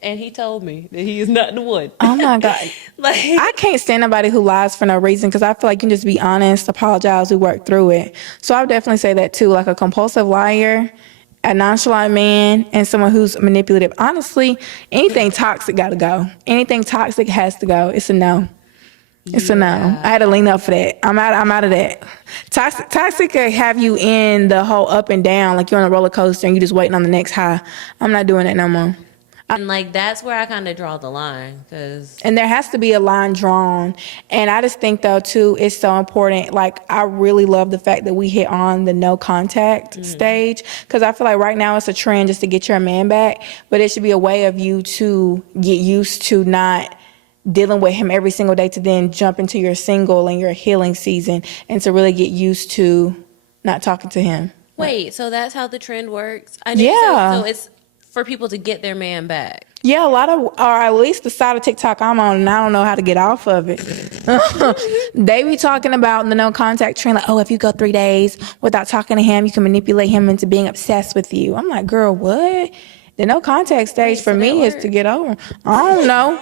And he told me that he is not the one. Oh my God. Like, I can't stand nobody who lies for no reason because I feel like you can just be honest, apologize, we work through it. So I would definitely say that too, like a compulsive liar, a nonchalant man, and someone who's manipulative. Honestly, anything toxic got to go. Anything toxic has to go. It's a no. It's a no. I had to lean up for that. I'm out of that. Toxic could have you in the whole up and down, like you're on a roller coaster and you just waiting on the next high. I'm not doing that no more. and like, that's where I kind of draw the line, because And there has to be a line drawn. And I just think, though, too, it's so important. Like, I really love the fact that we hit on the no contact stage. Because I feel like right now it's a trend just to get your man back. But it should be a way of you to get used to not dealing with him every single day to then jump into your single and your healing season and to really get used to not talking to him. wait, so that's how the trend works? I know. Yeah. So it's for people to get their man back. Yeah, a lot of, or at least the side of TikTok I'm on, and I don't know how to get off of it. They be talking about the no contact trend, like, oh, if you go 3 days without talking to him, you can manipulate him into being obsessed with you. I'm like, girl, what? The no contact stage for so me that is works. to get over. I don't know.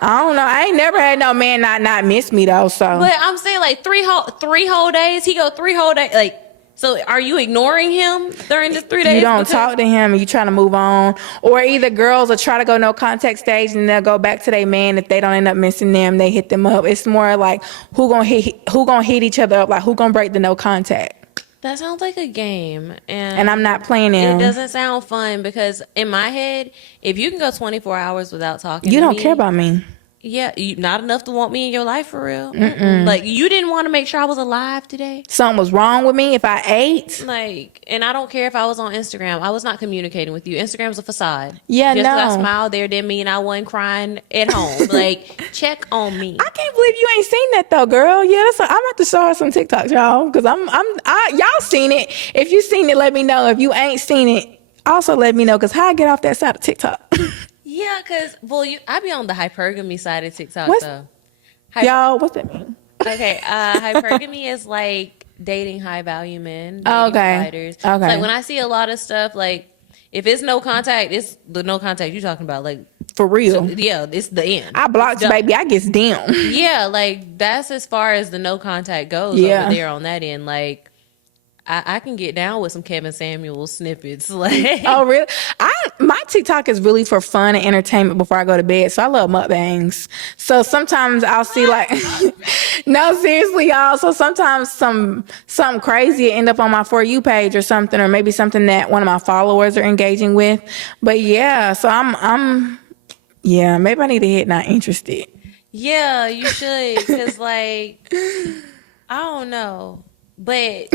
I ain't never had no man not miss me though. So But I'm saying, like, three whole days. He go 3 whole days. Like, so are you ignoring him during this 3 days? you don't Because- talk to him and you trying to move on, or either girls will try to go no contact stage and they'll go back to their man. If they don't end up missing them, they hit them up. It's more like who gonna hit each other up, like who gonna break the no contact. That sounds like a game, And I'm not playing them. It doesn't sound fun, because in my head, if you can go 24 hours without talking, You to don't me, care about me. Yeah, not enough to want me in your life for real. Like, you didn't want to make sure I was alive today. Something was wrong with me if I ate. Like, and I don't care if I was on Instagram. I was not communicating with you. Instagram's a facade. Yeah, Just 'cause I no. smiled there didn't mean I wasn't crying at home. Like, check on me. I can't believe you ain't seen that though, girl. Yeah, I'm about to show her some TikToks, y'all, because y'all seen it. If you seen it, let me know. If you ain't seen it, also let me know, because how I get off that side of TikTok. Yeah, because, well, I be on the hypergamy side of TikTok, What's- though. Y'all, what's that mean? Okay, hypergamy is like dating high value men. Dating Okay. providers. Okay. Like, when I see a lot of stuff, like, if it's no contact, it's the no contact you're talking about. Like, For real. Yeah, it's the end. I blocked you, baby. I guess damn. Yeah, like that's as far as the no contact goes Yeah. over there on that end. Like I can get down with some Kevin Samuels snippets. Like, Oh, really? My TikTok is really for fun and entertainment before I go to bed. So I love mukbangs. So sometimes I'll see like, no, seriously, y'all. So sometimes something crazy end up on my For You page or something, or maybe something that one of my followers are engaging with. But yeah, so yeah, maybe I need to hit not interested. yeah, you should, because like I don't know, but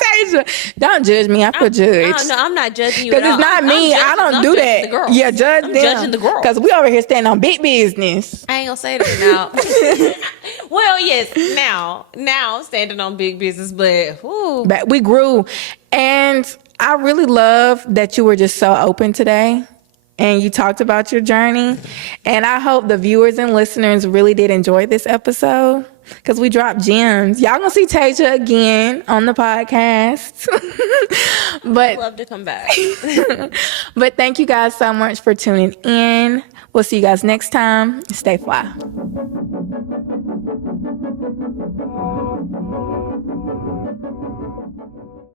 Tasia, don't judge me. I feel judged. No, I'm not judging you. Because it's not me. I don't do that. The girl. Yeah, judge I'm them. judging the girl. Because we over here standing on big business. I ain't gonna say that now. Well, yes, now I'm standing on big business, but whoo. But we grew. And I really love that you were just so open today. And you talked about your journey. And I hope the viewers and listeners really did enjoy this episode. Because we dropped gems. Y'all gonna see Tasia again on the podcast. But I'd love to come back. But thank you guys so much for tuning in. We'll see you guys next time. Stay fly.